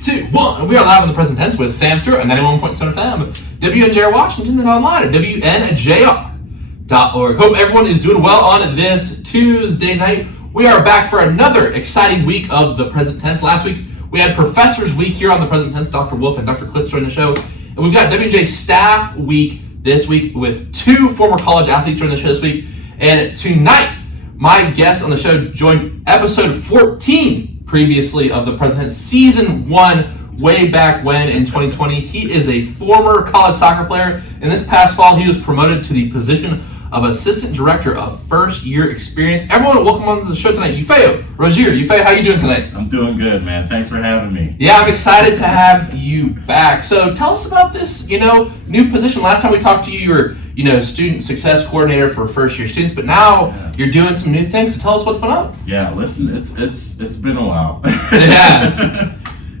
2, 1. We are live on the present tense with Sam Stewart on 91.7 FM, WNJR Washington, and online at WNJR.org. Hope everyone is doing well on this Tuesday night. We are back for another exciting week of the present tense. Last week, we had Professor's Week here on the present tense. Dr. Wolf and Dr. Klitz joined the show. And we've got WNJ Staff Week this week with 2 former college athletes joining the show this week. And tonight, my guest on the show joined episode 14 previously of the President's Season 1 way back when in 2020. He is a former college soccer player, and this past fall he was promoted to the position of Assistant Director of First Year Experience. Everyone, welcome on to the show tonight. Yafeu Rougier. Yafeu, how you doing tonight? I'm doing good, man. Thanks for having me. Yeah, I'm excited to have you back. So tell us about this, new position. Last time we talked to you, you were, student success coordinator for first year students, but now you're doing some new things. So tell us what's been up. Yeah, listen, it's been a while. It has.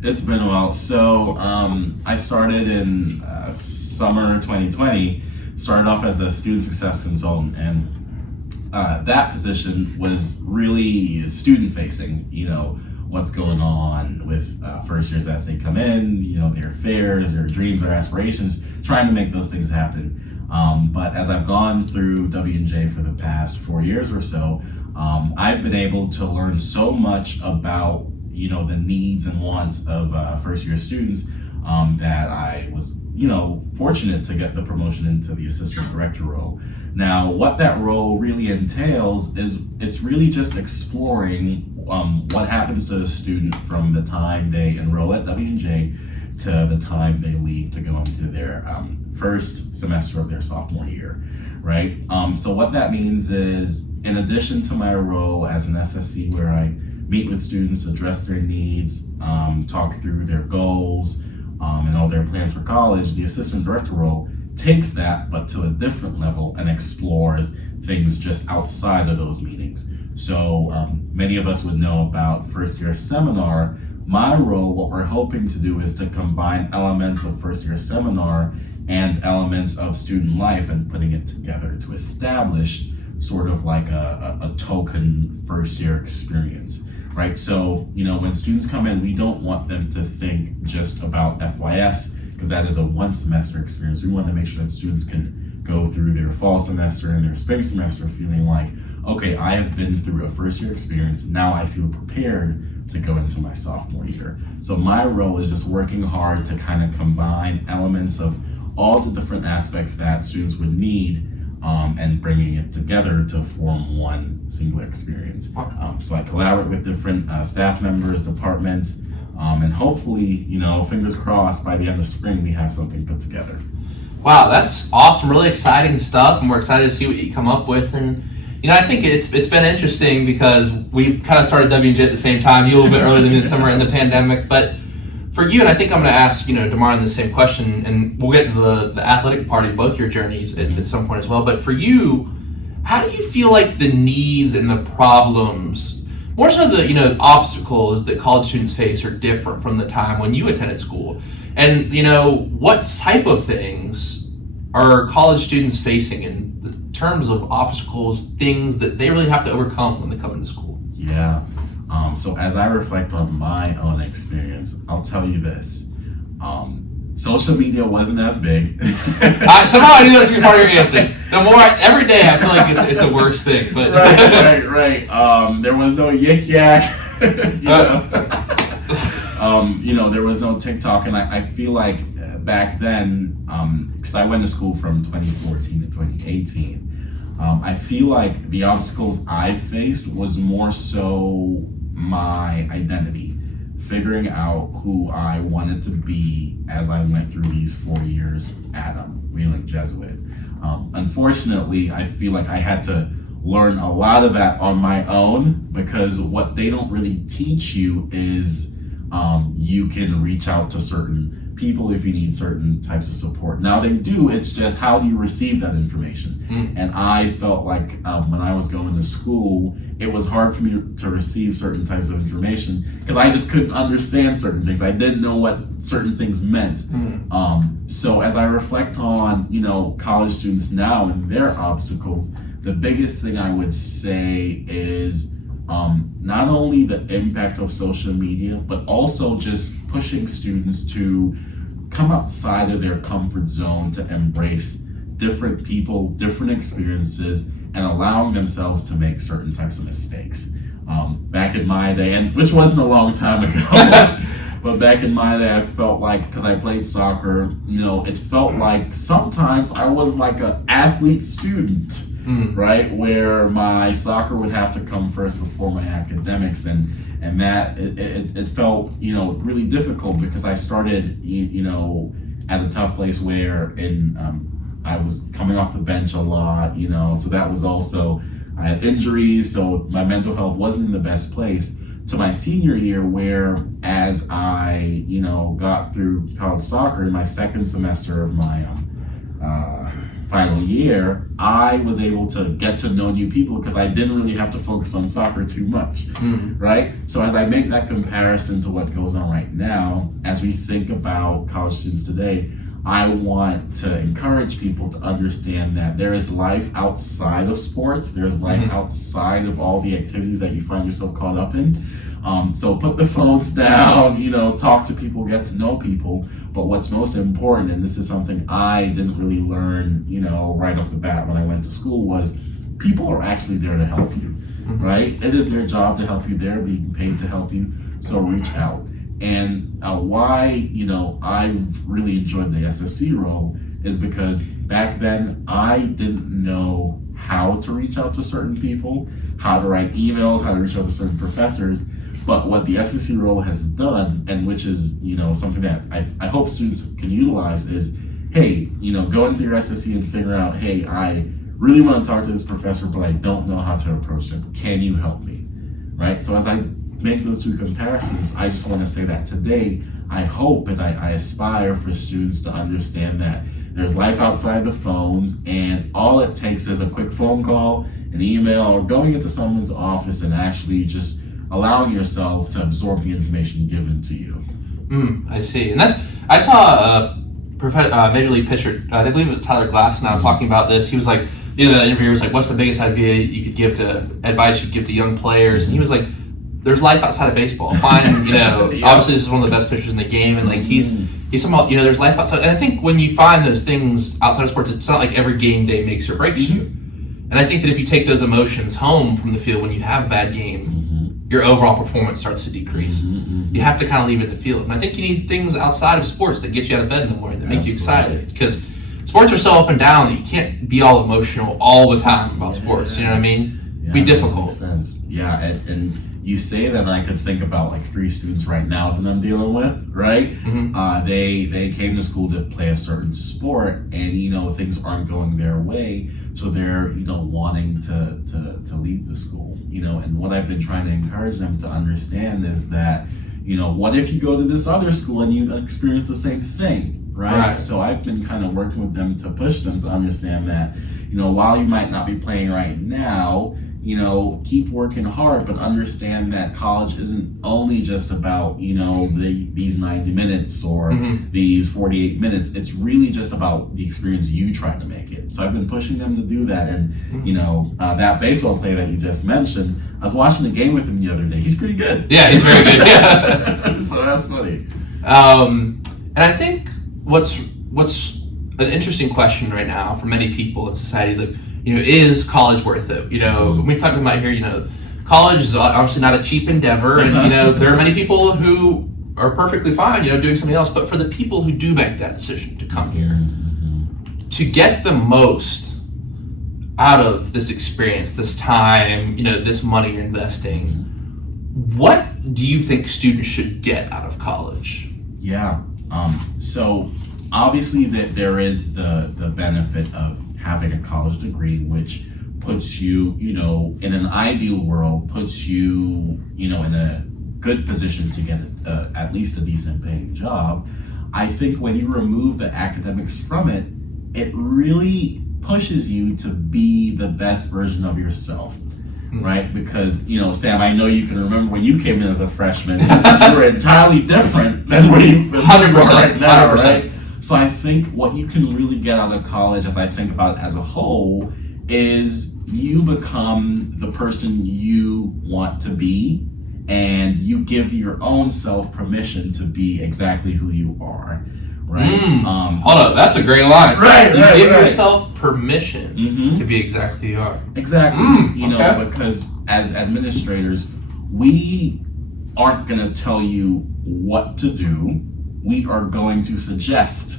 It's been a while. So I started in summer 2020. Started off as a student success consultant, and that position was really student facing. What's going on with first years as they come in, their fears, their dreams, their aspirations, trying to make those things happen. But as I've gone through W&J for the past 4 years or so, I've been able to learn so much about the needs and wants of first year students that I was fortunate to get the promotion into the assistant director role. Now, what that role really entails is it's really just exploring what happens to the student from the time they enroll at W&J to the time they leave to go into their first semester of their sophomore year, right? So what that means is, in addition to my role as an SSC, where I meet with students, address their needs, talk through their goals, and all their plans for college, the assistant director role takes that, but to a different level, and explores things just outside of those meetings. So many of us would know about first year seminar. My role, what we're hoping to do is to combine elements of first year seminar and elements of student life and putting it together to establish sort of like a token first year experience. Right, so when students come in, we don't want them to think just about FYS, because that is a one semester experience. We want to make sure that students can go through their fall semester and their spring semester feeling like, okay, I have been through a first year experience, now I feel prepared to go into my sophomore year. So my role is just working hard to kind of combine elements of all the different aspects that students would need, and bringing it together to form one singular experience. So I collaborate with different staff members, departments, and hopefully, fingers crossed, by the end of spring, we have something put together. Wow, that's awesome. Really exciting stuff, and we're excited to see what you come up with. And, I think it's been interesting because we kind of started WNJ at the same time, you a little bit earlier than me this summer in the pandemic, but for you, and I think I'm going to ask, Demarin the same question, and we'll get to the athletic part of both your journeys at some point as well. But for you, how do you feel like the needs and the problems, more so the obstacles that college students face, are different from the time when you attended school? And what type of things are college students facing in terms of obstacles, things that they really have to overcome when they come into school? Yeah. So as I reflect on my own experience, I'll tell you this. Social media wasn't as big. Somehow I knew that was going to be part of your answer. The more every day I feel like it's a worse thing. But Right. There was no Yik Yak. There was no TikTok, and I feel like back then, because I went to school from 2014 to 2018, I feel like the obstacles I faced was more so my identity, figuring out who I wanted to be as I went through these 4 years at Wheeling Jesuit. Unfortunately, I feel like I had to learn a lot of that on my own, because what they don't really teach you is you can reach out to certain people if you need certain types of support. Now they do, it's just how do you receive that information? And I felt like when I was going to school, it was hard for me to receive certain types of information because I just couldn't understand certain things. I didn't know what certain things meant. So as I reflect on, college students now and their obstacles, the biggest thing I would say is not only the impact of social media, but also just pushing students to come outside of their comfort zone to embrace different people, different experiences, and allowing themselves to make certain types of mistakes. Back in my day, and which wasn't a long time ago, but back in my day, I felt like, because I played soccer, it felt like sometimes I was like an athlete student, right? Where my soccer would have to come first before my academics, and that it felt really difficult because I started at a tough place where I was coming off the bench a lot, so that was also, I had injuries, so my mental health wasn't in the best place. To my senior year, where as I got through college soccer in my second semester of my final year, I was able to get to know new people because I didn't really have to focus on soccer too much, right? So as I make that comparison to what goes on right now, as we think about college students today, I want to encourage people to understand that there is life outside of sports. There's life outside of all the activities that you find yourself caught up in. So put the phones down, talk to people, get to know people. But what's most important, and this is something I didn't really learn, right off the bat when I went to school, was people are actually there to help you, right? It is their job to help you. They're being paid to help you. So reach out. And why, I've really enjoyed the SSC role is because back then I didn't know how to reach out to certain people, how to write emails, how to reach out to certain professors. But what the SSC role has done, and which is, something that I hope students can utilize, is, hey, go into your SSC and figure out, hey, I really want to talk to this professor, but I don't know how to approach them. Can you help me? Right? So as I make those two comparisons, I just want to say that today, I hope and I aspire for students to understand that there's life outside the phones, and all it takes is a quick phone call, an email, or going into someone's office and actually just allowing yourself to absorb the information given to you. I see. And I saw a Major League pitcher, I believe it was Tyler Glass now, talking about this. He was like, the interviewer was like, what's the biggest advice you could give to young players? And he was like, there's life outside of baseball. Fine, obviously this is one of the best pitchers in the game, and like he's somehow, there's life outside. And I think when you find those things outside of sports, it's not like every game day makes or breaks you. And I think that if you take those emotions home from the field when you have a bad game, your overall performance starts to decrease. You have to kind of leave it at the field. And I think you need things outside of sports that get you out of bed in the morning, that make you excited. Because sports are so up and down that you can't be all emotional all the time about sports. You know what I mean? Yeah, be difficult. Makes sense. Yeah, and you say that, and I could think about like 3 students right now that I'm dealing with, right? They came to school to play a certain sport, and things aren't going their way, so they're wanting to leave the school, and what I've been trying to encourage them to understand is that what if you go to this other school and you experience the same thing, right? So I've been kind of working with them to push them to understand that while you might not be playing right now, keep working hard, but understand that college isn't only just about, these 90 minutes or these 48 minutes. It's really just about the experience you try to make it. So I've been pushing them to do that. And, that baseball player that you just mentioned, I was watching the game with him the other day. He's pretty good. Yeah, he's very good. Yeah. So that's funny. And I think what's an interesting question right now for many people in society is like, is college worth it? We're talking about here, college is obviously not a cheap endeavor, and there are many people who are perfectly fine, doing something else. But for the people who do make that decision to come here, to get the most out of this experience, this time, this money you're investing, what do you think students should get out of college? Yeah. So obviously that there is the benefit of having a college degree, which puts you, in an ideal world, puts you, in a good position to get at least a decent paying job. I think when you remove the academics from it, it really pushes you to be the best version of yourself, right? Because, Sam, I know you can remember when you came in as a freshman, you were entirely different than where you are right now, 100%. Right? So I think what you can really get out of college, as I think about it as a whole, is you become the person you want to be, and you give your own self permission to be exactly who you are, right? Hold up, that's a great line. Right, you right, give right. yourself permission to be exactly who you are. Exactly. You okay. know, because as administrators, we aren't going to tell you what to do. We are going to suggest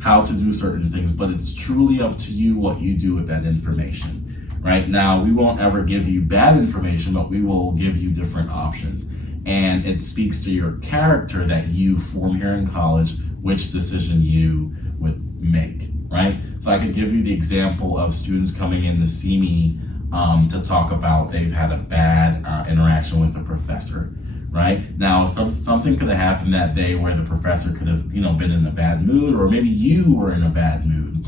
how to do certain things, but it's truly up to you what you do with that information. Right now, we won't ever give you bad information, but we will give you different options. And it speaks to your character that you form here in college, which decision you would make, right? So I could give you the example of students coming in to see me to talk about they've had a bad interaction with a professor, right? Now, something could have happened that day where the professor could have, been in a bad mood, or maybe you were in a bad mood.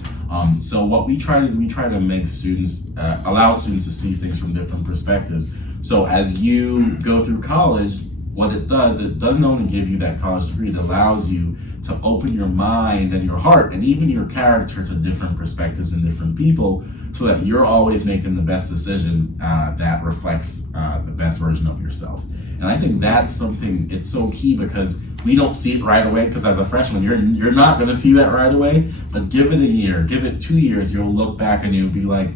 So what we try to make students, allow students to see things from different perspectives. So as you go through college, what it doesn't only give you that college degree, it allows you to open your mind and your heart and even your character to different perspectives and different people, so that you're always making the best decision that reflects the best version of yourself. And I think that's something, it's so key, because we don't see it right away, because as a freshman, you're not going to see that right away, but give it a year, give it 2 years, you'll look back and you'll be like,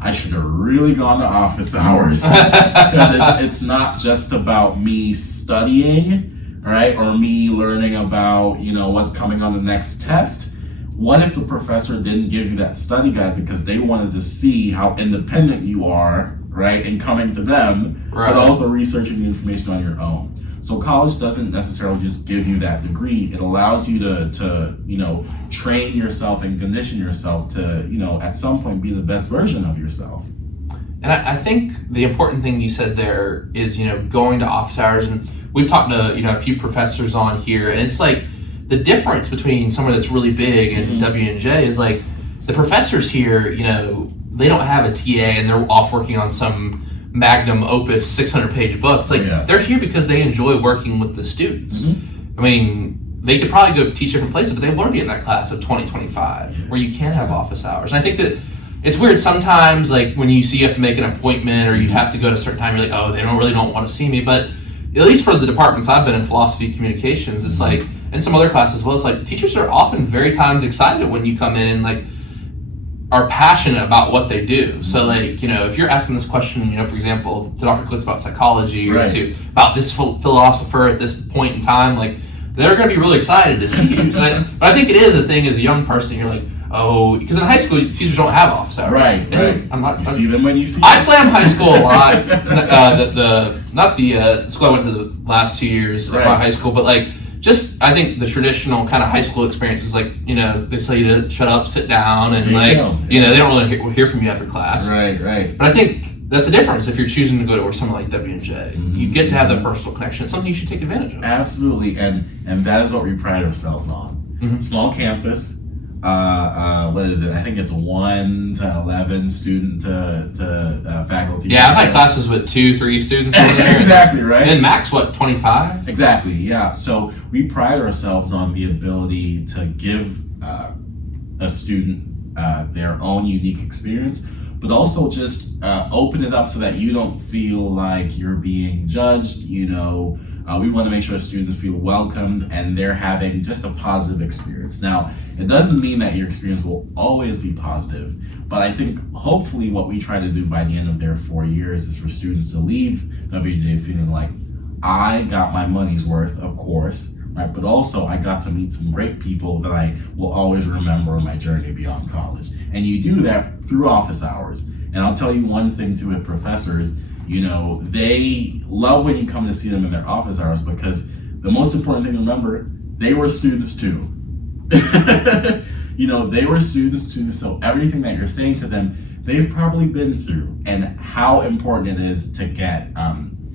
I should have really gone to office hours. Because it's not just about me studying, right, or me learning about, what's coming on the next test. What if the professor didn't give you that study guide because they wanted to see how independent you are, right, and coming to them, but also researching the information on your own. So college doesn't necessarily just give you that degree. It allows you to train yourself and condition yourself to, at some point be the best version of yourself. And I think the important thing you said there is, going to office hours. And we've talked to, a few professors on here, and it's like the difference between somewhere that's really big and W&J is like the professors here, they don't have a TA and they're off working on some magnum opus 600-page book. It's like they're here because they enjoy working with the students. I mean, they could probably go teach different places, but they want to be in that class of 2025 where you can have office hours. And I think that it's weird sometimes, like when you see you have to make an appointment or you have to go at a certain time, you're like, oh, they don't want to see me. But at least for the departments I've been in, philosophy, communications, it's like, and some other classes as well, it's like teachers are often very times excited when you come in and like are passionate about what they do. So like, if you're asking this question, for example, to Dr. Klitz about psychology or about this philosopher at this point in time, like they're going to be really excited to see you. But I think it is a thing as a young person, you're like, oh, because in high school, teachers don't have office hours. Right. You see them when you see them. I slam high school a lot. Not the school I went to the last 2 years of my high school, but like, just, I think the traditional kind of high school experience is like, they say you to shut up, sit down, and they don't really hear from you after class. Right. But I think that's the difference if you're choosing to go to something like W&J. You get to have that personal connection. It's something you should take advantage of. Absolutely, and that is what we pride ourselves on. Small campus. What is it? I think it's 1 to 11 student to faculty. Yeah, I've had classes with 2-3 students in there. Exactly, right? And max, 25? Exactly, yeah. So we pride ourselves on the ability to give a student their own unique experience, but also just open it up so that you don't feel like you're being judged. We want to make sure students feel welcomed and they're having just a positive experience. Now, it doesn't mean that your experience will always be positive, but I think hopefully what we try to do by the end of their 4 years is for students to leave W&J feeling like, I got my money's worth, of course, right? But also I got to meet some great people that I will always remember on my journey beyond college. And you do that through office hours. And I'll tell you one thing too with professors, they love when you come to see them in their office hours, because the most important thing to remember, they were students too. They were students too, so everything that you're saying to them, they've probably been through, and how important it is to get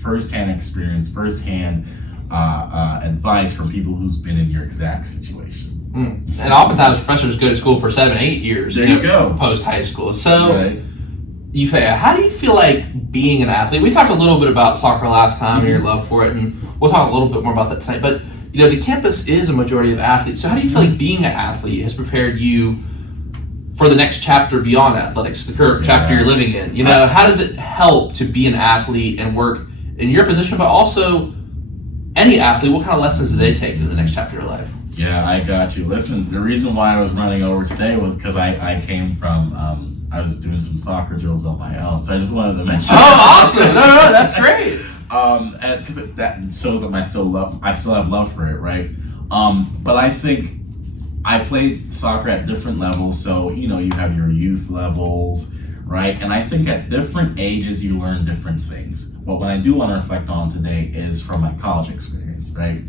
firsthand experience, firsthand advice from people who's been in your exact situation. And oftentimes professors go to school for 7-8 years. There you go. Post high school. So, Yafeu, how do you feel like being an athlete? We talked a little bit about soccer last time and your love for it, and we'll talk a little bit more about that tonight. But the campus is a majority of athletes. So how do you feel like being an athlete has prepared you for the next chapter beyond athletics, the current chapter you're living in. You know, how does it help to be an athlete and work in your position, but also any athlete? What kind of lessons do they take into the next chapter of your life? Yeah, I got you. Listen, the reason why I was running over today was because I came from, I was doing some soccer drills on my own, so I just wanted to mention. Oh, awesome! No, that's great. And because that shows that I still have love for it, right? But I think I played soccer at different levels, so you have your youth levels, right? And I think at different ages you learn different things. But what I do want to reflect on today is from my college experience, right?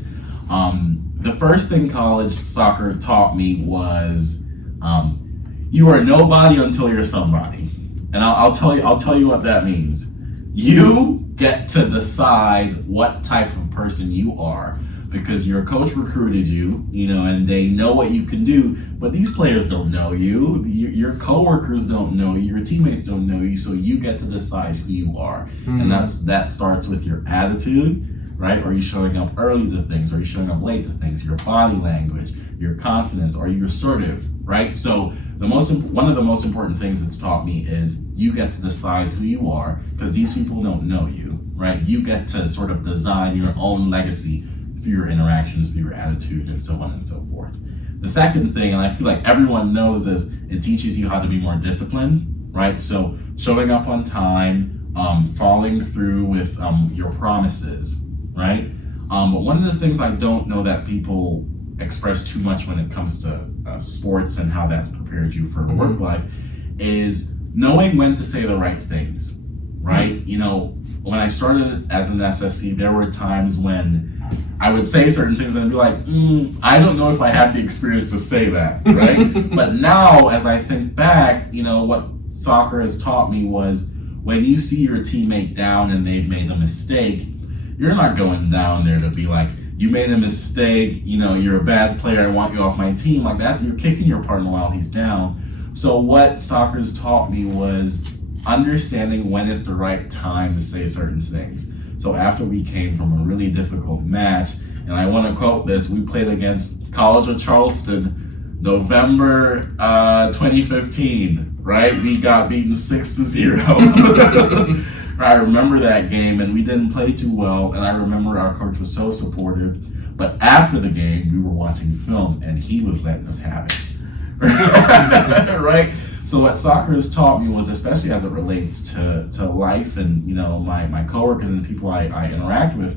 The first thing college soccer taught me was you are nobody until you're somebody, and I'll tell you what that means. You get to decide what type of person you are because your coach recruited you, and they know what you can do. But these players don't know you. Your coworkers don't know you. Your teammates don't know you. So you get to decide who you are, and that starts with your attitude. Right? Are you showing up early to things? Are you showing up late to things? Your body language, your confidence, are you assertive? Right? So one of the most important things it's taught me is you get to decide who you are because these people don't know you, right? You get to sort of design your own legacy through your interactions, through your attitude, and so on and so forth. The second thing, and I feel like everyone knows this, it teaches you how to be more disciplined, right? So showing up on time, following through with your promises, right? But one of the things I don't know that people express too much when it comes to sports and how that's prepared you for work life is knowing when to say the right things, right? When I started as an SSC, there were times when I would say certain things and I'd be like, I don't know if I have the experience to say that, right? But now, as I think back, what soccer has taught me was when you see your teammate down and they've made a mistake, you're not going down there to be like, you made a mistake, you're a bad player, I want you off my team. Like that, you're kicking your partner while he's down. So what soccer's taught me was understanding when it's the right time to say certain things. So after we came from a really difficult match, and I want to quote this, we played against College of Charleston, November 2015, right? We got beaten 6-0. I remember that game, and we didn't play too well, and I remember our coach was so supportive. But after the game, we were watching film, and he was letting us have it. Right? So what soccer has taught me was, especially as it relates to life and my coworkers and the people I interact with,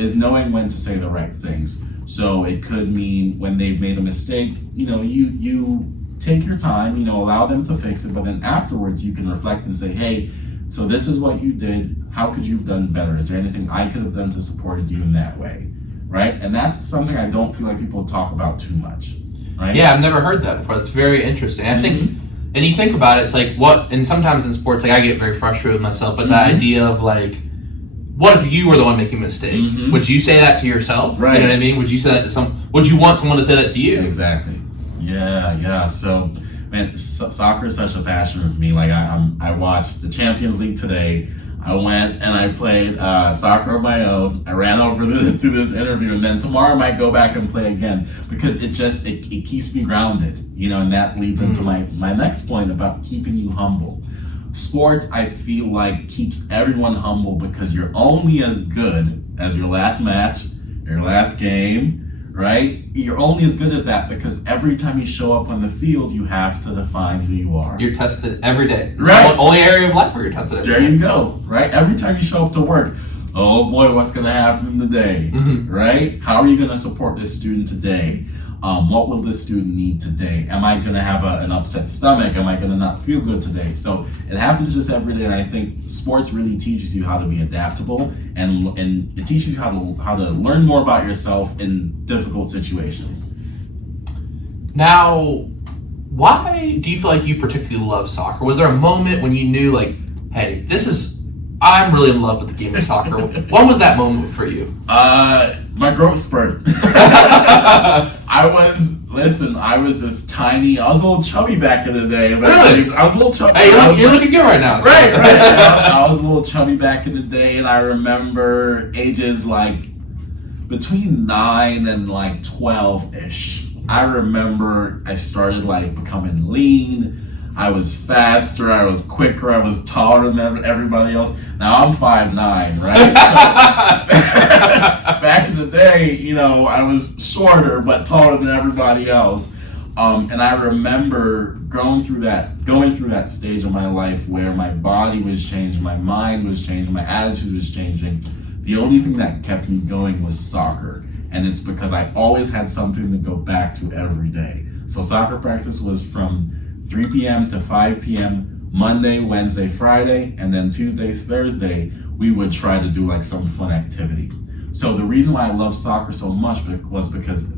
is knowing when to say the right things. So it could mean when they've made a mistake, you take your time, allow them to fix it, but then afterwards you can reflect and say, hey, so this is what you did. How could you have done better? Is there anything I could have done to support you in that way? Right? And that's something I don't feel like people talk about too much. Right? Yeah, I've never heard that before. It's very interesting. I think, and you think about it, it's like and sometimes in sports, like I get very frustrated with myself, but the idea of like, what if you were the one making a mistake? Would you say that to yourself? Right. You know what I mean? Would you say that to would you want someone to say that to you? Exactly. Yeah. So, man, soccer is such a passion for me. Like I watched the Champions League today. I went and I played soccer on my own. I ran over to this interview, and then tomorrow I might go back and play again because it keeps me grounded, and that leads into my next point about keeping you humble. Sports, I feel like, keeps everyone humble because you're only as good as your last match, your last game, right? You're only as good as that because every time you show up on the field, you have to define who you are. You're tested every day. It's right. the only area of life where you're tested every day. There you go, right? Every time you show up to work, oh boy, what's going to happen today, right? How are you going to support this student today? What will this student need today? Am I going to have an upset stomach? Am I going to not feel good today? So it happens just every day, and I think sports really teaches you how to be adaptable, and it teaches you how to learn more about yourself in difficult situations. Now, why do you feel like you particularly love soccer? Was there a moment when you knew, like, hey, I'm really in love with the game of soccer? When was that moment for you? My growth spurt. I was this tiny, I was a little chubby back in the day. Really? I was a little chubby. Hey, you're looking good right now. So. Right. I was a little chubby back in the day, and I remember ages like between 9 and like 12-ish. I remember I started like becoming lean. I was faster, I was quicker, I was taller than everybody else. Now I'm 5'9", right? So, back in the day, you know, I was shorter but taller than everybody else. And I remember going through that stage of my life where my body was changing, my mind was changing, my attitude was changing. The only thing that kept me going was soccer. And it's because I always had something to go back to every day. So soccer practice was from 3 p.m. to 5 p.m. Monday, Wednesday, Friday, and then Tuesday, Thursday, we would try to do like some fun activity. So the reason why I love soccer so much was because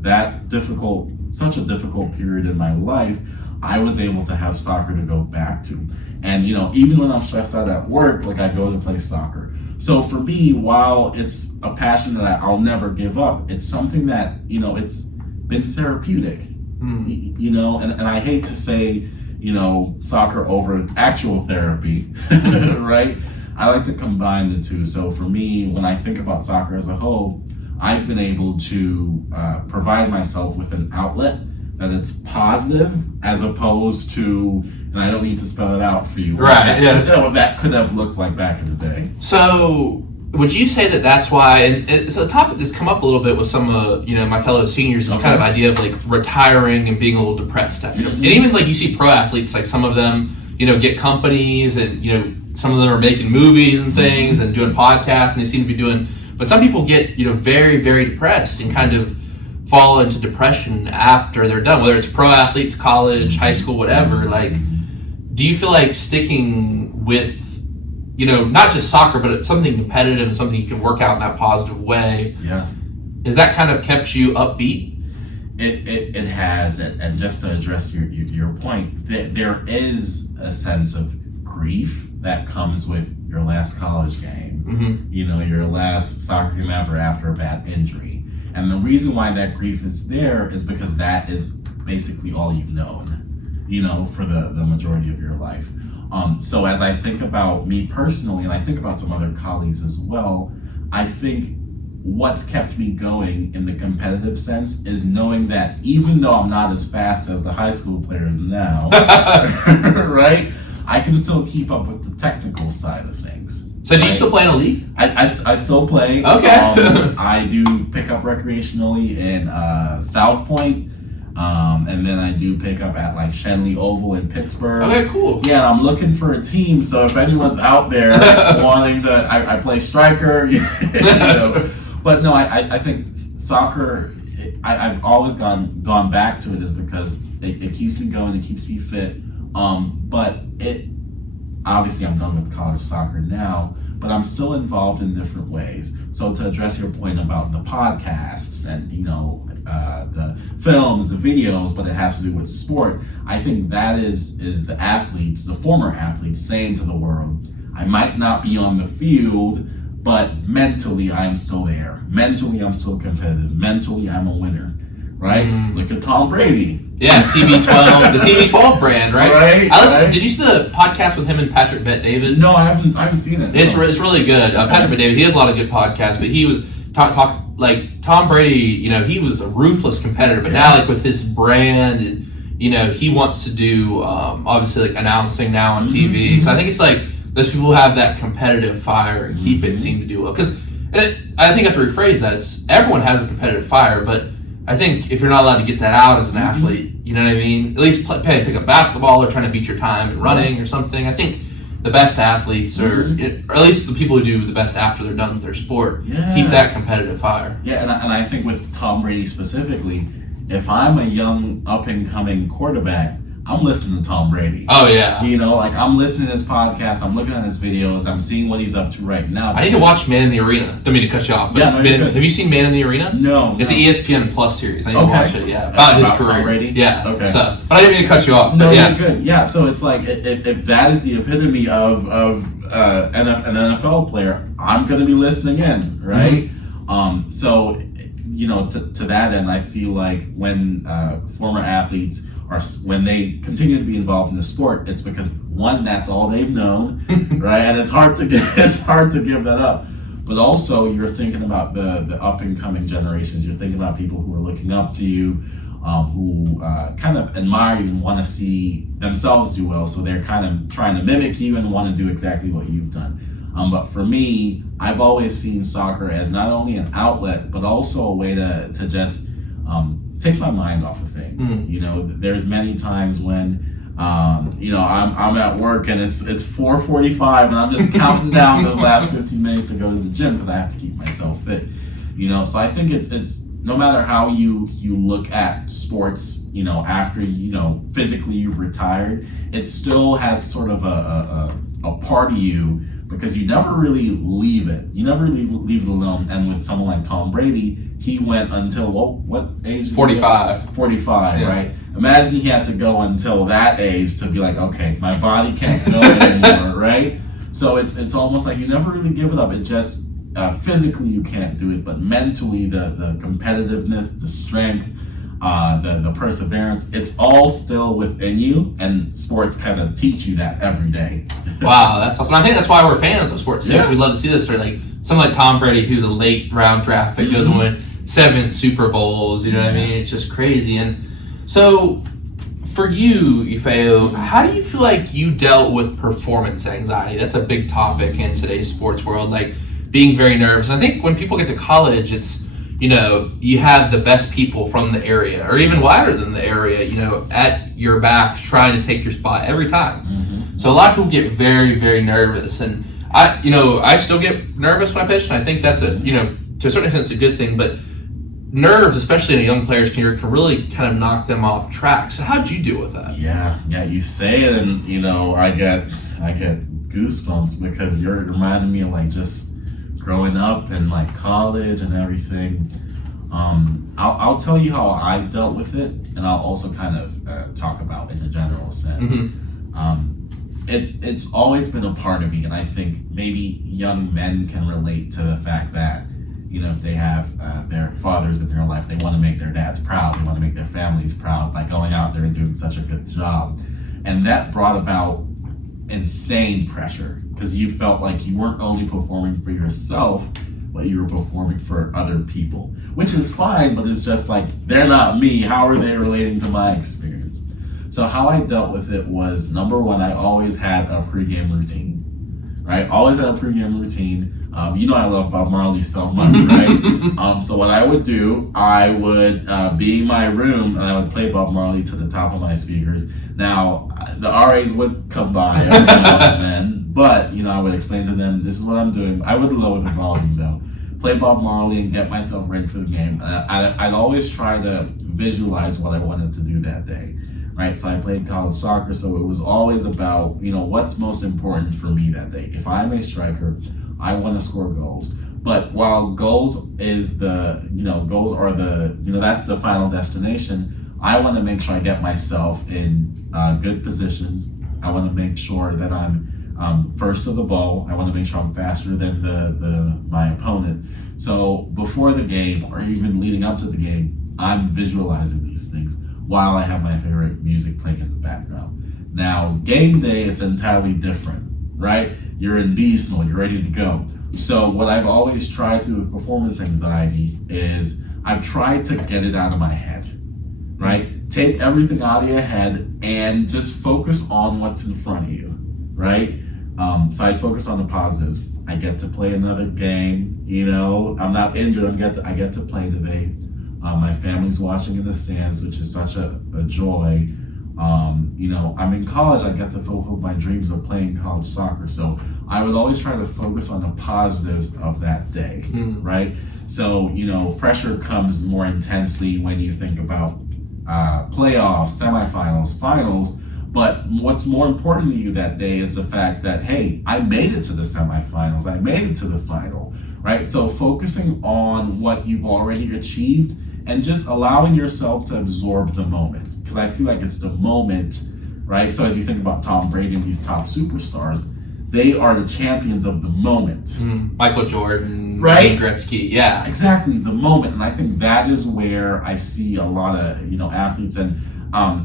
such a difficult period in my life, I was able to have soccer to go back to. And you know, even when I'm stressed out at work, like I go to play soccer. So for me, while it's a passion that I'll never give up, it's something that, you know, it's been therapeutic. You know, and I hate to say, you know, soccer over actual therapy, right? I like to combine the two. So for me, when I think about soccer as a whole, I've been able to provide myself with an outlet that it's positive as opposed to, and I don't need to spell it out for you. Right, yeah. What that could have looked like back in the day. So, would you say that that's why, and so a topic that's come up a little bit with some of, you know, my fellow seniors, this kind of idea of like retiring and being a little depressed after, and even like you see pro athletes, like some of them, you know, get companies and, you know, some of them are making movies and things and doing podcasts and they seem to be doing, but some people get, you know, very, very depressed and kind of fall into depression after they're done, whether it's pro athletes, college, high school, whatever. Like, do you feel like sticking with, you know, not just soccer, but something competitive and something you can work out in that positive way? Yeah. Has that kind of kept you upbeat? It has, and just to address your point, there is a sense of grief that comes with your last college game, you know, your last soccer game ever after a bad injury. And the reason why that grief is there is because that is basically all you've known, you know, for the majority of your life. So as I think about me personally, and I think about some other colleagues as well, I think what's kept me going in the competitive sense is knowing that even though I'm not as fast as the high school players now, right, I can still keep up with the technical side of things. So do you still play in a league? I still play. Okay. I do pick up recreationally in South Point. And then I do pick up at like Shenley Oval in Pittsburgh. Okay, cool. Yeah, I'm looking for a team. So if anyone's out there wanting to, I play striker. You know. But no, I think soccer, I've always gone back to it is because it keeps me going, it keeps me fit. But it obviously I'm done with college soccer now, but I'm still involved in different ways. So to address your point about the podcasts and, you know, the films, the videos, but it has to do with sport, I think that is the athletes, the former athletes saying to the world, I might not be on the field, but mentally I'm still there. Mentally I'm still competitive. Mentally I'm a winner, right? Look at Tom Brady. Yeah, TB12, the TB12 brand, right? Right. Did you see the podcast with him and Patrick Bet-David? No, I haven't seen it. It's really good. Patrick Bet-David, he has a lot of good podcasts, but he was like Tom Brady, you know, he was a ruthless competitor, but now like with his brand and, you know, he wants to do obviously like announcing now on TV. So I think it's like those people who have that competitive fire and keep it seem to do well. Because I think I have to rephrase that. Everyone has a competitive fire, but I think if you're not allowed to get that out as an athlete, you know what I mean? At least pick up basketball or trying to beat your time in running or something. I think the best athletes, or at least the people who do the best after they're done with their sport, keep that competitive fire. Yeah, and I think with Tom Brady specifically, if I'm a young up-and-coming quarterback, I'm listening to Tom Brady. Oh, yeah. You know, like I'm listening to his podcast, I'm looking at his videos, I'm seeing what he's up to right now. I need to watch Man in the Arena. Don't mean to cut you off, but yeah, no, have you seen Man in the Arena? No. It's an ESPN Plus series. I need to watch it, about his career. Tom Brady? Yeah. Okay. So, but I didn't mean to cut you off. No, yeah. you're good. Yeah, so it's like, if that is the epitome of an NFL player, I'm going to be listening in, right? So, you know, to that end, I feel like when former athletes when they continue to be involved in the sport, it's because one, that's all they've known, right? And it's hard to give that up. But also, you're thinking about the up and coming generations. You're thinking about people who are looking up to you. who kind of admire you and want to see themselves do well. So they're kind of trying to mimic you and want to do exactly what you've done. But for me, I've always seen soccer as not only an outlet, but also a way to just take my mind off of things. You know, there's many times when, you know, I'm at work and it's 4:45 and I'm just counting down those last 15 minutes to go to the gym because I have to keep myself fit. You know, so I think it's no matter how you look at sports, you know, after, you know, physically you've retired, it still has sort of a part of you, because you never really leave it. You never leave it alone. And with someone like Tom Brady, he went until what age? 45. 45, yeah. Right? Imagine he had to go until that age to be like, okay, my body can't go anymore, right? So it's almost like you never really give it up. It just physically you can't do it, but mentally the competitiveness, the strength, the perseverance, it's all still within you, and sports kind of teach you that every day. Wow, that's awesome. I think that's why we're fans of sports too. Yeah. We love to see this story. Like someone like Tom Brady, who's a late round draft pick, goes and win 7 Super Bowls. You know what I mean? It's just crazy. And so, for you, Yafeu, how do you feel like you dealt with performance anxiety? That's a big topic in today's sports world. Like being very nervous. I think when people get to college, it's, you know, you have the best people from the area, or even wider than the area, you know, at your back trying to take your spot every time. So a lot of people get very, very nervous, and I still get nervous when I pitch, and I think that's to a certain extent, it's a good thing. But nerves, especially in a young player's career, can really kind of knock them off track. So how'd you deal with that? Yeah, you say it, and you know, I get goosebumps because you're reminding me of like just growing up and like college and everything. I'll tell you how I dealt with it, and I'll also kind of talk about in a general sense. It's always been a part of me, and I think maybe young men can relate to the fact that, you know, if they have their fathers in their life, they want to make their dads proud, they want to make their families proud by going out there and doing such a good job. And that brought about insane pressure, because you felt like you weren't only performing for yourself, but you were performing for other people, which is fine, but it's just like, they're not me, how are they relating to my experience? So how I dealt with it was, number one, I always had a pregame routine, right? Always had a pregame routine. You know I love Bob Marley so much, right? So what I would do, I would be in my room and I would play Bob Marley to the top of my speakers. Now, the RAs would come by every now and then, but, you know, I would explain to them, this is what I'm doing. I would lower the volume though. Play Bob Marley and get myself ready for the game. I'd always try to visualize what I wanted to do that day. Right, so I played college soccer, so it was always about, you know, what's most important for me that day. If I'm a striker, I want to score goals. But while goals are the, you know, that's the final destination, I want to make sure I get myself in good positions. I want to make sure that I'm first to the ball. I want to make sure I'm faster than my opponent. So before the game, or even leading up to the game, I'm visualizing these things while I have my favorite music playing in the background. Now, game day, it's entirely different, right? You're in beast mode, you're ready to go. So what I've always tried to do with performance anxiety is I've tried to get it out of my head, right? Take everything out of your head and just focus on what's in front of you, right? So I focus on the positive. I get to play another game, you know, I'm not injured, I get to play today. My family's watching in the stands, which is such a joy. You know, I'm in college, I get to fulfill my dreams of playing college soccer. So I would always try to focus on the positives of that day, right? So, you know, pressure comes more intensely when you think about playoffs, semifinals, finals. But what's more important to you that day is the fact that, hey, I made it to the semifinals, I made it to the final, right? So focusing on what you've already achieved and just allowing yourself to absorb the moment. Because I feel like it's the moment, right? So as you think about Tom Brady and these top superstars, they are the champions of the moment. Michael Jordan, right? Wayne Gretzky, yeah. Exactly, the moment. And I think that is where I see a lot of, you know, athletes, and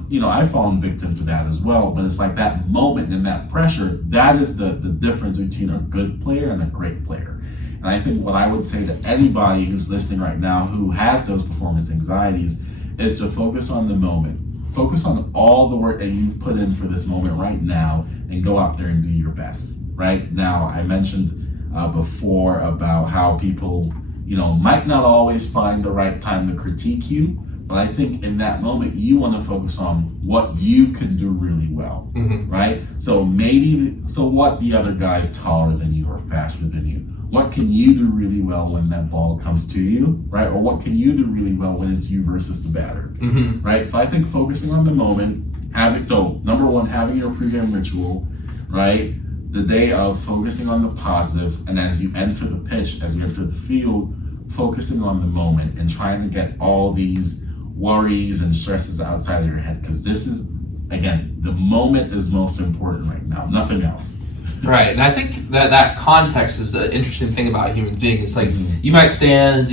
you know, I've fallen victim to that as well, but it's like that moment and that pressure, that is the difference between a good player and a great player. And I think what I would say to anybody who's listening right now who has those performance anxieties is to focus on the moment. Focus on all the work that you've put in for this moment right now and go out there and do your best. Right now, I mentioned before about how people, might not always find the right time to critique you, but I think in that moment, you want to focus on what you can do really well, right? So what the other guy's taller than you or faster than you? What can you do really well when that ball comes to you, right? Or what can you do really well when it's you versus the batter, right? So I think focusing on the moment, number one, having your pregame ritual, right? The day of focusing on the positives, and as you enter the pitch, as you enter the field, focusing on the moment and trying to get all these worries and stresses outside of your head, because this is, again, the moment is most important right now, nothing else. Right, and I think that context is an interesting thing about human beings. It's like you might stand,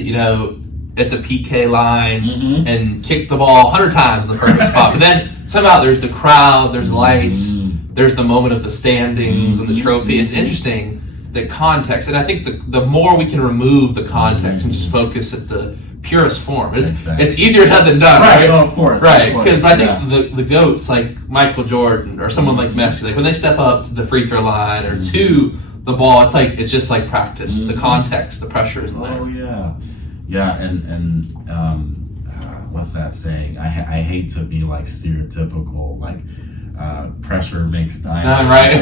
at the PK line and kick the ball 100 times in the perfect spot, but then somehow there's the crowd, there's lights, there's the moment of the standings and the trophy. It's interesting, the context, and I think the more we can remove the context and just focus at the purest form, it's easier said than done, right? Oh, of course, right? Because I think the GOATs like Michael Jordan or someone like Messi, like when they step up to the free throw line or to the ball, it's just like practice. The context, the pressure is there. Oh yeah, and what's that saying? I hate to be like stereotypical, like pressure makes diamonds. Right.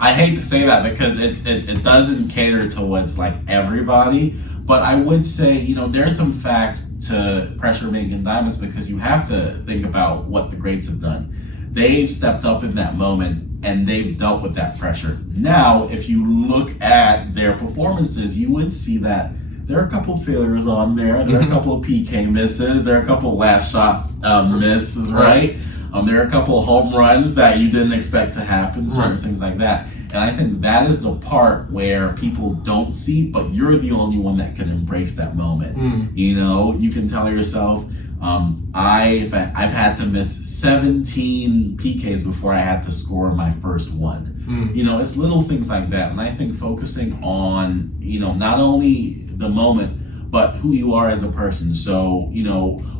I hate to say that because it doesn't cater to what's like everybody. But I would say, there's some fact to pressure making diamonds because you have to think about what the greats have done. They've stepped up in that moment and they've dealt with that pressure. Now, if you look at their performances, you would see that there are a couple failures on there. There are a couple of PK misses. There are a couple of last shot misses, right? There are a couple of home runs that you didn't expect to happen, certain things like that. And I think that is the part where people don't see, but you're the only one that can embrace that moment. You can tell yourself, I've had to miss 17 PKs before I had to score my first one. It's little things like that. And I think focusing on, not only the moment, but who you are as a person. So,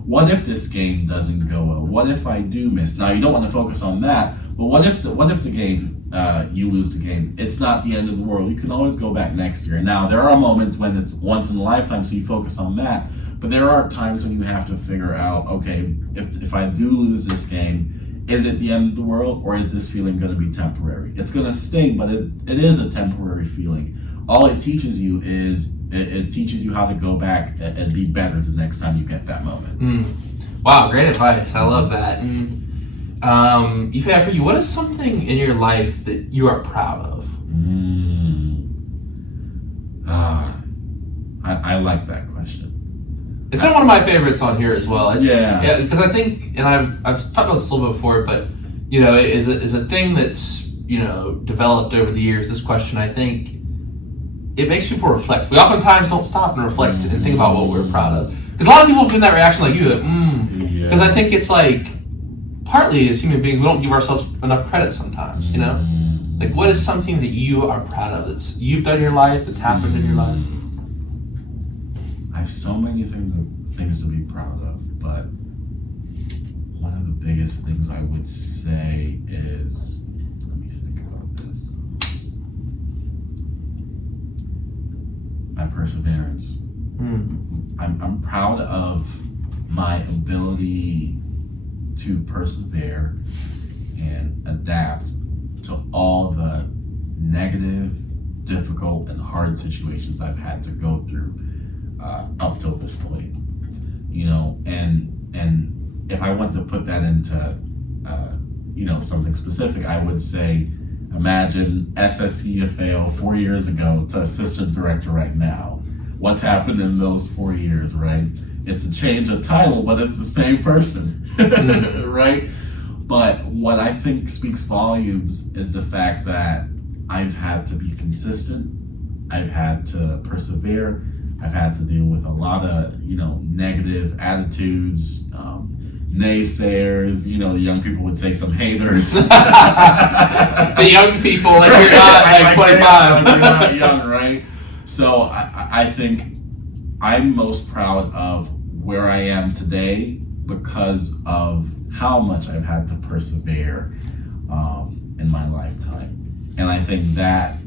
what if this game doesn't go well? What if I do miss? Now, you don't want to focus on that, but what if the game, you lose the game? It's not the end of the world. You can always go back next year. Now, there are moments when it's once in a lifetime, so you focus on that. But there are times when you have to figure out, okay, if I do lose this game, is it the end of the world, or is this feeling going to be temporary? It's going to sting, but it is a temporary feeling. All it teaches you is it teaches you how to go back and be better the next time you get that moment. Wow, great advice. I love that. Yafeu, for you, what is something in your life that you are proud of? I like that question. It's been one of my favorites on here as well. Yeah, because I think, and I've talked about this a little bit before, but is a thing that's developed over the years. This question, I think, it makes people reflect. We oftentimes don't stop and reflect and think about what we're proud of. Because a lot of people have given that reaction like you, because I think it's like, partly as human beings, we don't give ourselves enough credit sometimes, Like, what is something that you are proud of that's you've done in your life, that's happened in your life? I have so many things to be proud of, but one of the biggest things I would say is, let me think about this, my perseverance. I'm proud of my ability to persevere and adapt to all the negative, difficult, and hard situations I've had to go through up till this point. And if I want to put that into something specific, I would say, imagine SSC Yafeu 4 years ago to assistant director right now. What's happened in those 4 years, right? It's a change of title, but it's the same person, right? But what I think speaks volumes is the fact that I've had to be consistent. I've had to persevere. I've had to deal with a lot of, negative attitudes, naysayers, the young people would say some haters. The young people, like you're not like 25. Like you're not young, right? So I think I'm most proud of where I am today because of how much I've had to persevere in my lifetime. And I think that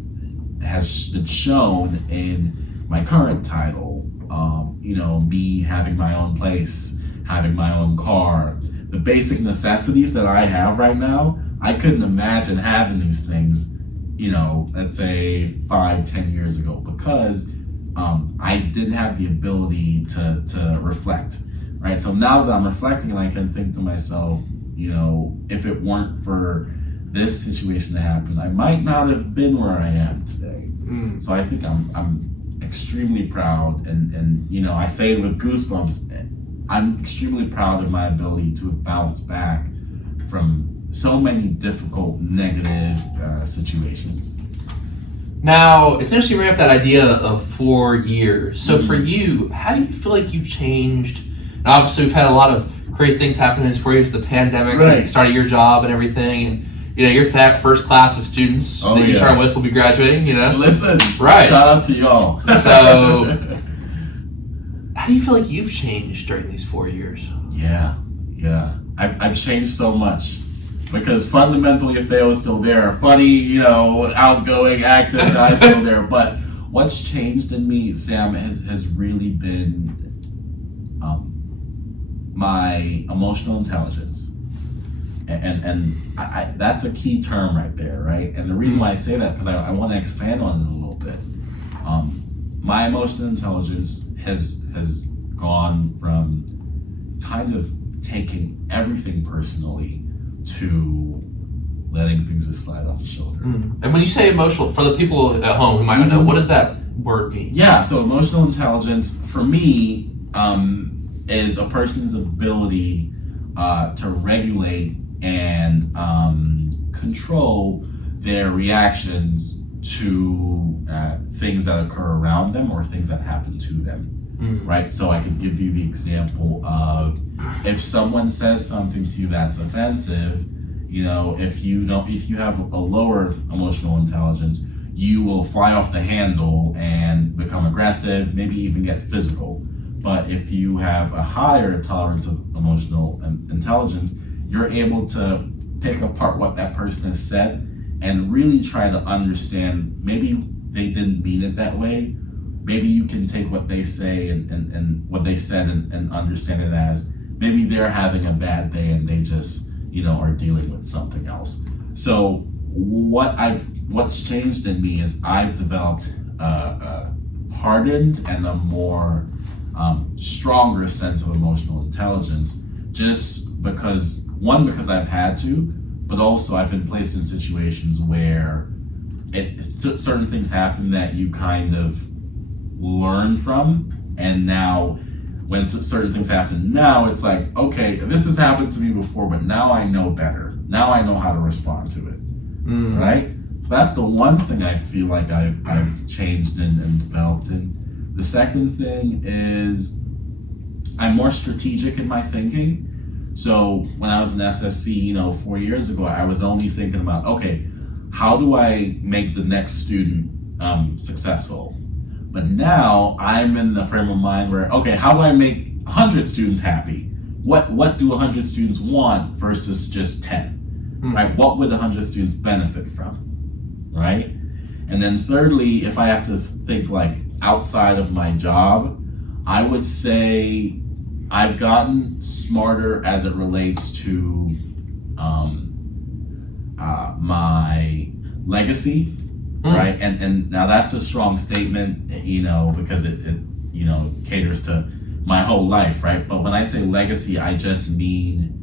has been shown in my current title. Me having my own place, having my own car, the basic necessities that I have right now, I couldn't imagine having these things, let's say 5-10 years ago, because I didn't have the ability to reflect, right? So now that I'm reflecting, and I can think to myself, if it weren't for this situation to happen, I might not have been where I am today. So I think I'm extremely proud, and I say it with goosebumps. I'm extremely proud of my ability to have bounced back from so many difficult, negative situations. Now, it's interesting you bring up that idea of 4 years. So for you, how do you feel like you've changed? And obviously, we've had a lot of crazy things happen in these 4 years, the pandemic, Right. starting your job and everything, and your first class of students that you start with will be graduating, Listen, Right. Shout out to y'all. So, how do you feel like you've changed during these 4 years? Yeah. I've changed so much because fundamentally Yafeu is still there. Funny, outgoing, active guy still there. But what's changed in me, Sam, has really been my emotional intelligence. And I that's a key term right there, right? And the reason why I say that, because I want to expand on it a little bit. My emotional intelligence has gone from kind of taking everything personally to letting things just slide off the shoulder. And when you say emotional, for the people at home who might not know, what does that word mean? Yeah, so emotional intelligence for me is a person's ability to regulate and control their reactions to things that occur around them or things that happen to them. Right? So I could give you the example of if someone says something to you that's offensive, if you have a lower emotional intelligence, you will fly off the handle and become aggressive, maybe even get physical. But if you have a higher tolerance of emotional intelligence, you're able to pick apart what that person has said and really try to understand. Maybe they didn't mean it that way. Maybe you can take what they say and what they said and understand it as maybe they're having a bad day and they just are dealing with something else. So what's changed in me is I've developed a hardened and a more stronger sense of emotional intelligence, just because I've had to, but also I've been placed in situations where certain things happen that you kind of learn from, and now when certain things happen now, it's like, okay, this has happened to me before, but now I know better. Now I know how to respond to it, right? So that's the one thing I feel like I've changed and developed in. The second thing is I'm more strategic in my thinking. So when I was in SSC, 4 years ago, I was only thinking about, okay, how do I make the next student successful? But now I'm in the frame of mind where, okay, how do I make 100 students happy? What do 100 students want versus just 10, right? What would 100 students benefit from, right? And then thirdly, if I have to think like outside of my job, I would say I've gotten smarter as it relates to my legacy, right? And now that's a strong statement, because it caters to my whole life, right? But when I say legacy, I just mean,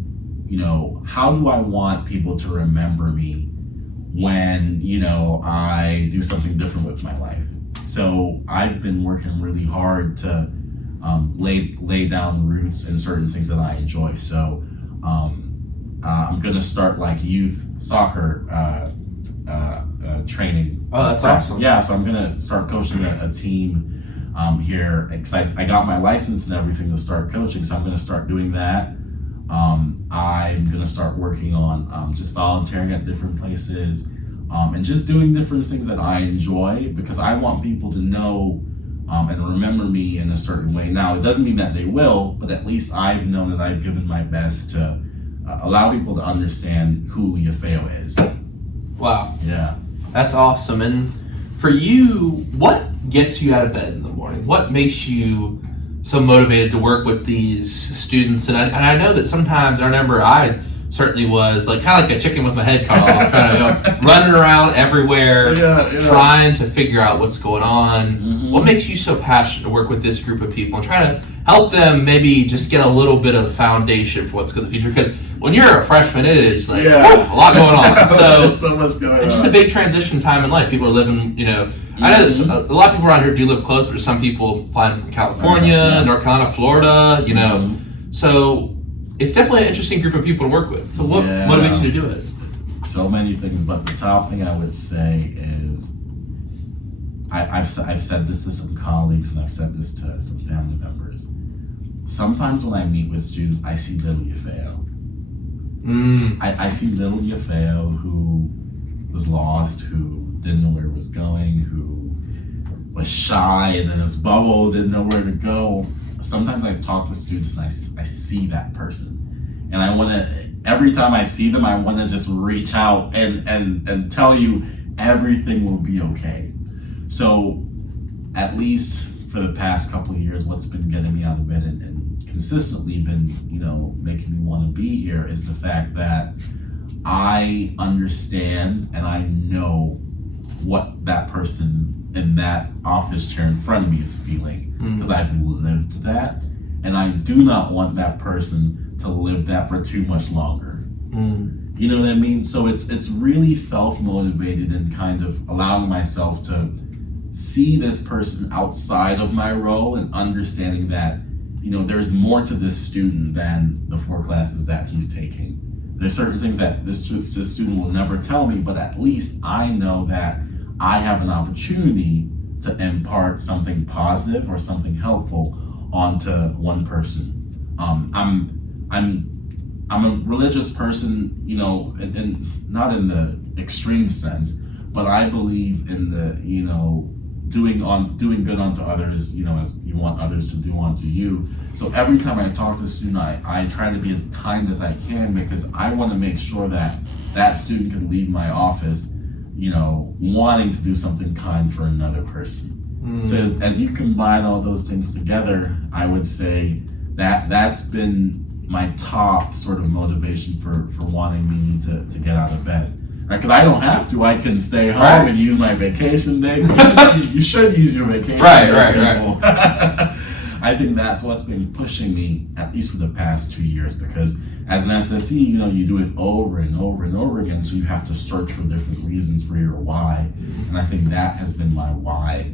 how do I want people to remember me when, I do something different with my life? So I've been working really hard to lay down roots in certain things that I enjoy. So I'm gonna start like youth soccer training. Oh, that's awesome. Yeah, so I'm gonna start coaching a team here. I got my license and everything to start coaching, so I'm gonna start doing that. I'm gonna start working on just volunteering at different places and just doing different things that I enjoy, because I want people to know and remember me in a certain way. Now, it doesn't mean that they will, but at least I've known that I've given my best to allow people to understand who Yafeu is. Wow. Yeah. That's awesome. And for you, what gets you out of bed in the morning? What makes you so motivated to work with these students? And I know that sometimes, I remember I certainly was like kind of like a chicken with my head cut off, trying to running around everywhere, trying to figure out what's going on. Mm-hmm. What makes you so passionate to work with this group of people and try to help them maybe just get a little bit of foundation for what's going to the future? Because when you're a freshman, it is like a lot going on. So much going on. It's just a big transition time in life. People are living, I know that a lot of people around here do live close, but there's some people flying from California, North Carolina, Florida, So it's definitely an interesting group of people to work with. So what motivates you to do it? So many things, but the top thing I would say is I've said this to some colleagues and I've said this to some family members. Sometimes when I meet with students, I see little Yafeu. I see little Yafeu who was lost, who didn't know where he was going, who was shy and in his bubble, didn't know where to go. Sometimes I talk to students and I see that person. And I want to, every time I see them, I want to just reach out and tell you everything will be okay. So at least for the past couple of years, what's been getting me out of bed and consistently been, making me want to be here is the fact that I understand and I know what that person in that office chair in front of me is feeling, because I've lived that, and I do not want that person to live that for too much longer. You know what I mean? So it's really self-motivated and kind of allowing myself to see this person outside of my role and understanding that there's more to this student than the 4 classes that he's taking. There's certain things that this student will never tell me, but at least I know that I have an opportunity to impart something positive or something helpful onto one person. I'm a religious person, and not in the extreme sense, but I believe in the, doing good unto others, as you want others to do unto you. So every time I talk to a student, I try to be as kind as I can, because I want to make sure that that student can leave my office, wanting to do something kind for another person. So as you combine all those things together, I would say that that's been my top sort of motivation for wanting me to get out of bed. Right, because I don't have to. I can stay home and use my vacation day. You should use your vacation days. Right. I think that's what's been pushing me, at least for the past 2 years, because as an SSE, you do it over and over and over again, so you have to search for different reasons for your why. And I think that has been my why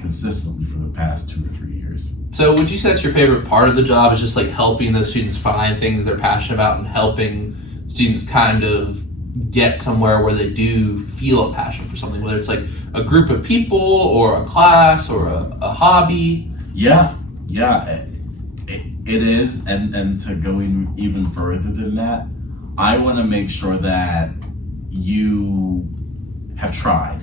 consistently for the past 2 or 3 years. So would you say that's your favorite part of the job, is just like helping those students find things they're passionate about and helping students kind of get somewhere where they do feel a passion for something, whether it's like a group of people or a class or a hobby? Yeah, it is. And to go even further than that, I want to make sure that you have tried.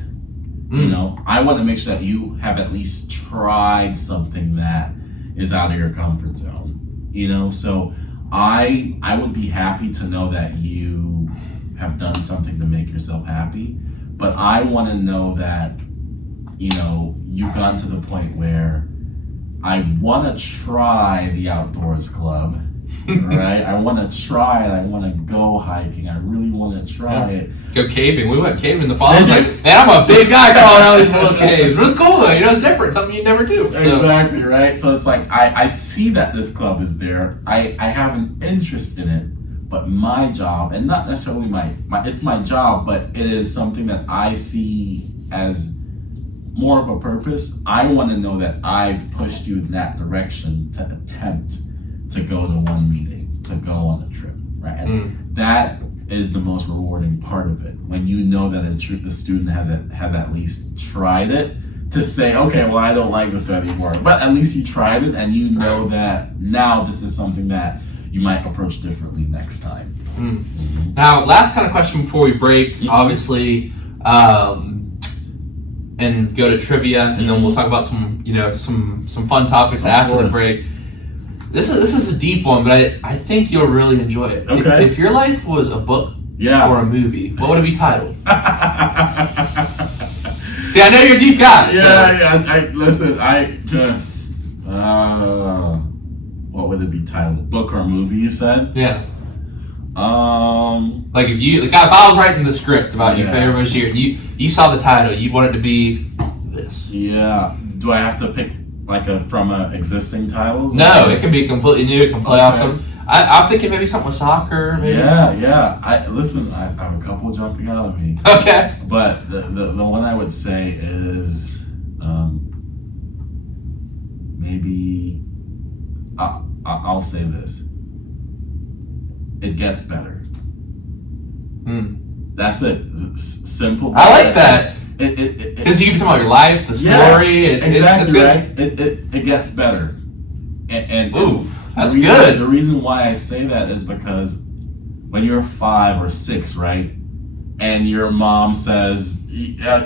I want to make sure that you have at least tried something that is out of your comfort zone. So I would be happy to know that you have done something to make yourself happy, but I want to know that you've gotten to the point where I want to try the outdoors club, right? I want to try it. I want to go hiking. I really want to try it. Go caving. We went caving. The fall. I was like, man, I'm a big guy going out these little caves. It was cool though. It's different. Something you never do. So. Exactly, right? So it's like, I see that this club is there. I have an interest in it. But my job, and not necessarily it's my job, but it is something that I see as more of a purpose. I want to know that I've pushed you in that direction to attempt to go to one meeting, to go on a trip, right? And that is the most rewarding part of it. When you know that the student has at least tried it, to say, okay, well, I don't like this anymore, but at least you tried it, and you know that now this is something that you might approach differently next time. Now, last kind of question before we break. Obviously, and go to trivia, and then we'll talk about some some fun topics after the break. This is a deep one, but I think you'll really enjoy it. Okay. If your life was a book or a movie, what would it be titled? See, I know you're a deep guy. Listen. What would it be titled? Book or movie? You said. Yeah. Like if I was writing the script about Yafeu Rougier and you saw the title, you'd want it to be this. Yeah. Do I have to pick from existing titles? No, it can be completely new. It can play off some. I'm thinking maybe something with soccer. Maybe. Yeah. I have a couple jumping out of me. Okay. But the one I would say is maybe I'll say this. It gets better. That's it. Simple. I like that. Because you can talk about your life, the story. Exactly right. It gets better. And ooh, that's good. The reason why I say that is because when you're 5 or 6, right, and your mom says,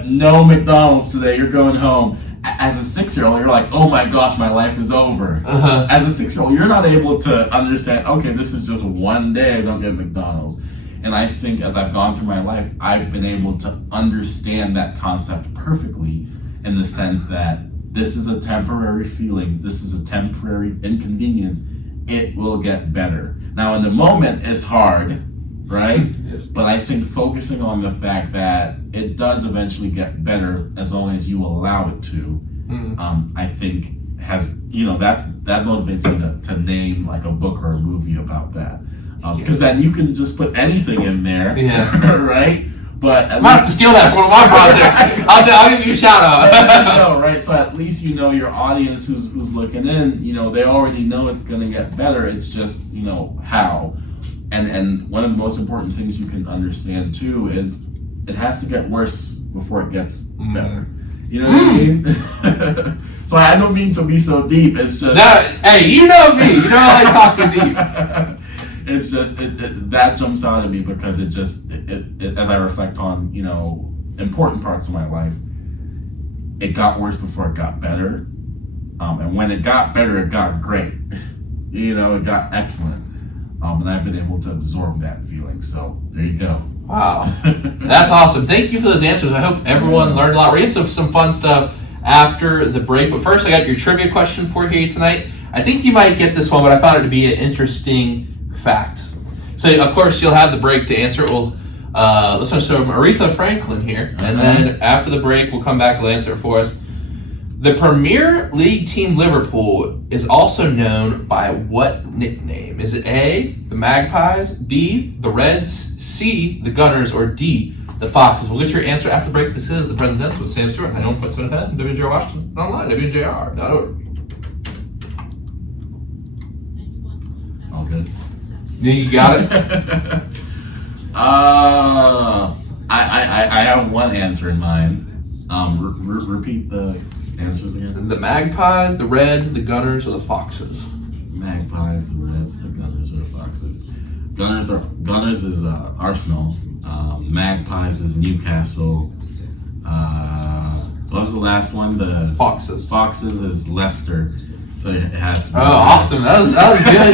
"No McDonald's today. You're going home." As a 6-year-old, you're like, "Oh my gosh, my life is over." As a 6-year-old, you're not able to understand, okay, this is just one day I don't get McDonald's. And I think as I've gone through my life, I've been able to understand that concept perfectly in the sense that this is a temporary feeling, this is a temporary inconvenience, it will get better. Now in the moment, it's hard, right? Yes. But I think focusing on the fact that it does eventually get better as long as you allow it to, I think has, that motivates me to name like a book or a movie about that. Because then you can just put anything in there, right? But I might have to steal that for one of my projects. I'll give you a shout out. Right? So at least your audience who's looking in, they already know it's going to get better. It's just how. And one of the most important things you can understand too is it has to get worse before it gets better. You know what I mean? So I don't mean to be so deep. It's just hey, you know me. You know I like talking deep. It's just that jumps out at me because it as I reflect on important parts of my life, it got worse before it got better, and when it got better, it got great. It got excellent, and I've been able to absorb that feeling. So there you go. Wow, that's awesome. Thank you for those answers. I hope everyone learned a lot. We're getting some fun stuff after the break, but first I got your trivia question for you tonight. I think you might get this one, but I found it to be an interesting fact. So of course you'll have the break to answer it. We'll listen to Aretha Franklin here, and then after the break we'll come back and answer it for us. The Premier League team Liverpool is also known by what nickname? Is it A, the Magpies, B, the Reds, C, the Gunners, or D, the Foxes? We'll get your answer after the break. This is The Present Tense with Sam Stewart. I don't put Smith Head, WNJR Washington, online, WNJR.org. All good. You got it? I have one answer in mind. Repeat the answers again. The Magpies, the Reds, the Gunners, or the Foxes? Magpies, the Reds, the Gunners, or the Foxes. Gunners is Arsenal. Magpies is Newcastle. What was the last one? The Foxes. Foxes is Leicester. So it has to be awesome! That was good.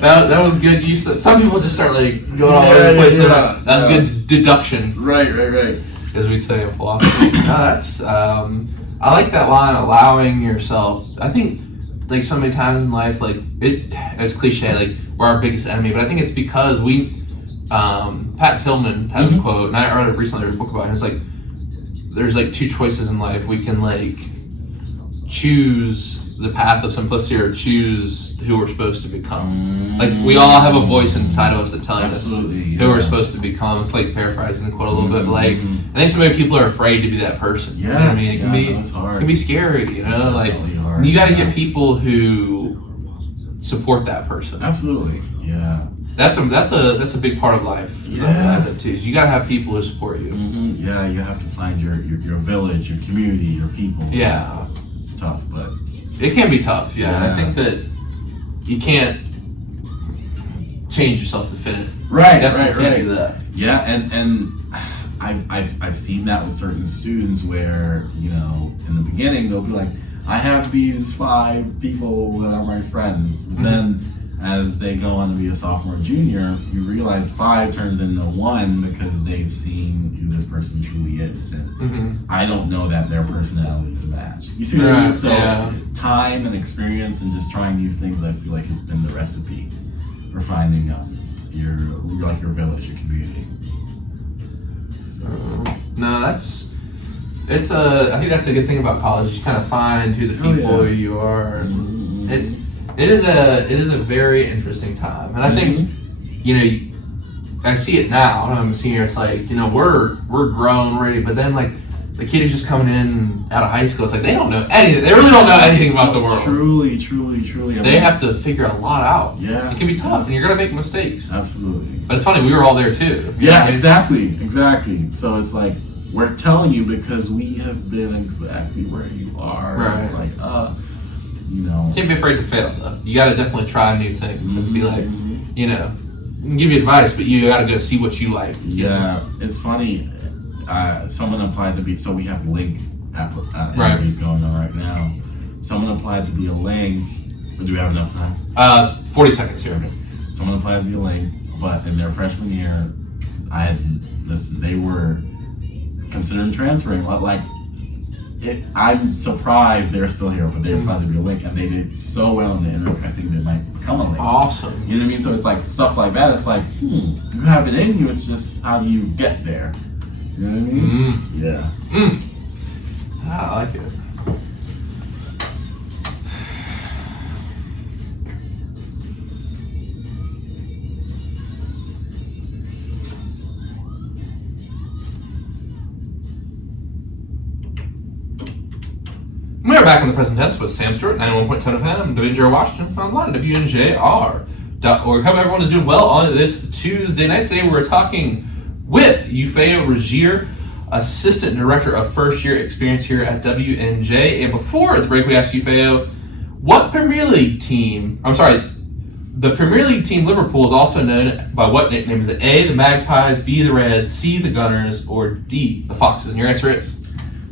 That was good use. Some people just start going all over the place. That's good deduction. Right. As we say in philosophy. That's I like that line. Allowing yourself. I think so many times in life, it's cliche. We're our biggest enemy, but I think it's because we. Pat Tillman has a quote, and I read it recently. I read a book about it. It's there's 2 choices in life. We can choose the path of simplicity or choose who we're supposed to become. We all have a voice inside of us that tells us who we're supposed to become. It's paraphrasing the quote a little bit, but I think so many people are afraid to be that person. Yeah, you know what I mean? It can be scary, hard. You got to get people who support that person. Absolutely, yeah. That's a big part of life. I realize that too. You got to have people who support you. Yeah, you have to find your village, your community, your people. Yeah, it's tough, but it can be tough. Yeah, I think that you can't change yourself to fit it. Right, Definitely can't do that. Yeah, and I've seen that with certain students where, you know, in the beginning they'll be like, I have these 5 people that are my friends. Mm-hmm. Then as they go on to be a sophomore, junior, you realize 5 turns into 1 because they've seen who this person truly is, and Mm-hmm. I don't know that their personalities match. You see what I mean? So time and experience and just trying new things, I feel like has been the recipe for finding your village, your community. So No, I think that's a good thing about college. You kind of find who the people you are, and it is a very interesting time. And I think, you know, I see it now. I'm a senior. It's like, you know, we're grown already, but then like the kid who's just coming in out of high school, it's like they don't know anything. They really don't know anything about the world. Truly. They have to figure a lot out. Yeah. It can be tough, and you're gonna make mistakes. Absolutely. But it's funny, we were all there too. Yeah, exactly. So it's like, we're telling you because we have been exactly where you are. Right. It's like, you know. Can't be afraid to fail though. You gotta definitely try new things and be like, you know, I can give you advice, but you gotta go see what you like. Yeah, it's funny. Someone applied to be, so we have Link interviews going on right now. Someone applied to be a Link. Do we have enough time? 40 seconds here. Someone applied to be a Link, but in their freshman year, they were considering transferring. I'm surprised they're still here, but they applied to be a Link, and they did so well in the interview. I think they might become a Link. Awesome. You know what I mean? So it's like stuff like that. It's like, you have it in you. It's just how do you get there? You know what I mean? Yeah. I like it. We are back in the present tense with Sam Stewart, 91.7 FM, WNJR Washington, online at WNJR.org. Hope everyone is doing well on this Tuesday night. Today we're talking with Yafeu Rougier, Assistant Director of First Year Experience here at WNJ. And before the break, we asked Yafeu, what Premier League team, the Premier League team Liverpool is also known by what nickname? Is it A, the Magpies, B, the Reds, C, the Gunners, or D, the Foxes? And your answer is?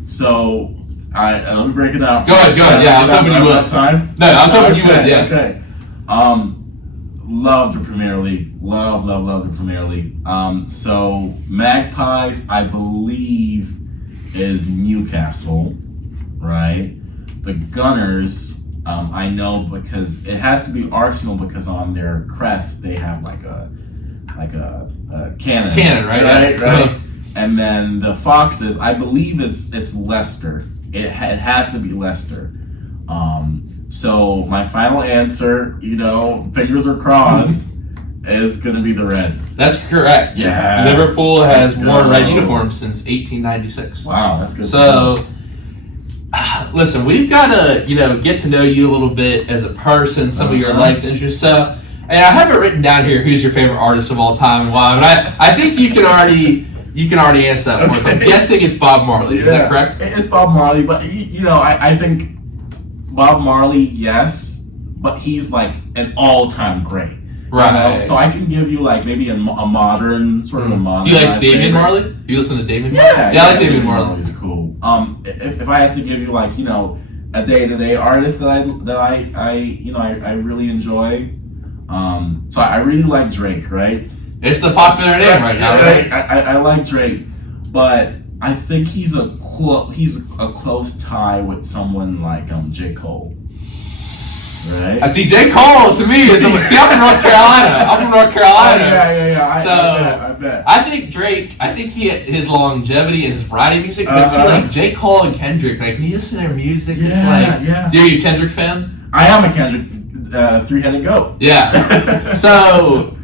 So, let me break it down. Go ahead. Yeah, I was hoping you would. Have time? No, I was hoping you would, yeah. Okay. Love the Premier League. Love the Premier League. So Magpies, I believe, is Newcastle, right? The Gunners, I know because it has to be Arsenal because on their crest they have like a cannon. Cannon, right? Right. And then the Foxes, I believe it's Leicester. It has to be Leicester. So my final answer, you know, fingers are crossed, is going to be the Reds. That's correct. Yes. Liverpool has worn red uniforms since 1896. Wow, that's good. So, listen, we've got to, get to know you a little bit as a person, some of your likes, interests. So, and I have it written down here, who's your favorite artist of all time and why, but I think you can already answer that for us. I'm guessing it's Bob Marley. Is that correct? It's Bob Marley, but I think Bob Marley, yes, but he's like an all-time great. Right. So I can give you like maybe a modern sort of a modern. Do you like Damian Marley? Do you listen to Damian Marley? Yeah, I like Damian Marley. Marley's cool. If I had to give you like a day-to-day artist that I really enjoy, so I really like Drake, right? It's the popular name right now, right? I like Drake, but I think he's a close tie with someone like J. Cole. Right. I see J. Cole to me is I'm from North Carolina. Yeah. I bet. I think Drake. I think his longevity and his variety of music. But see, like J. Cole and Kendrick, like when you listen to their music, it's like. Are you a Kendrick fan? I am a Kendrick, three-headed goat. Yeah. So,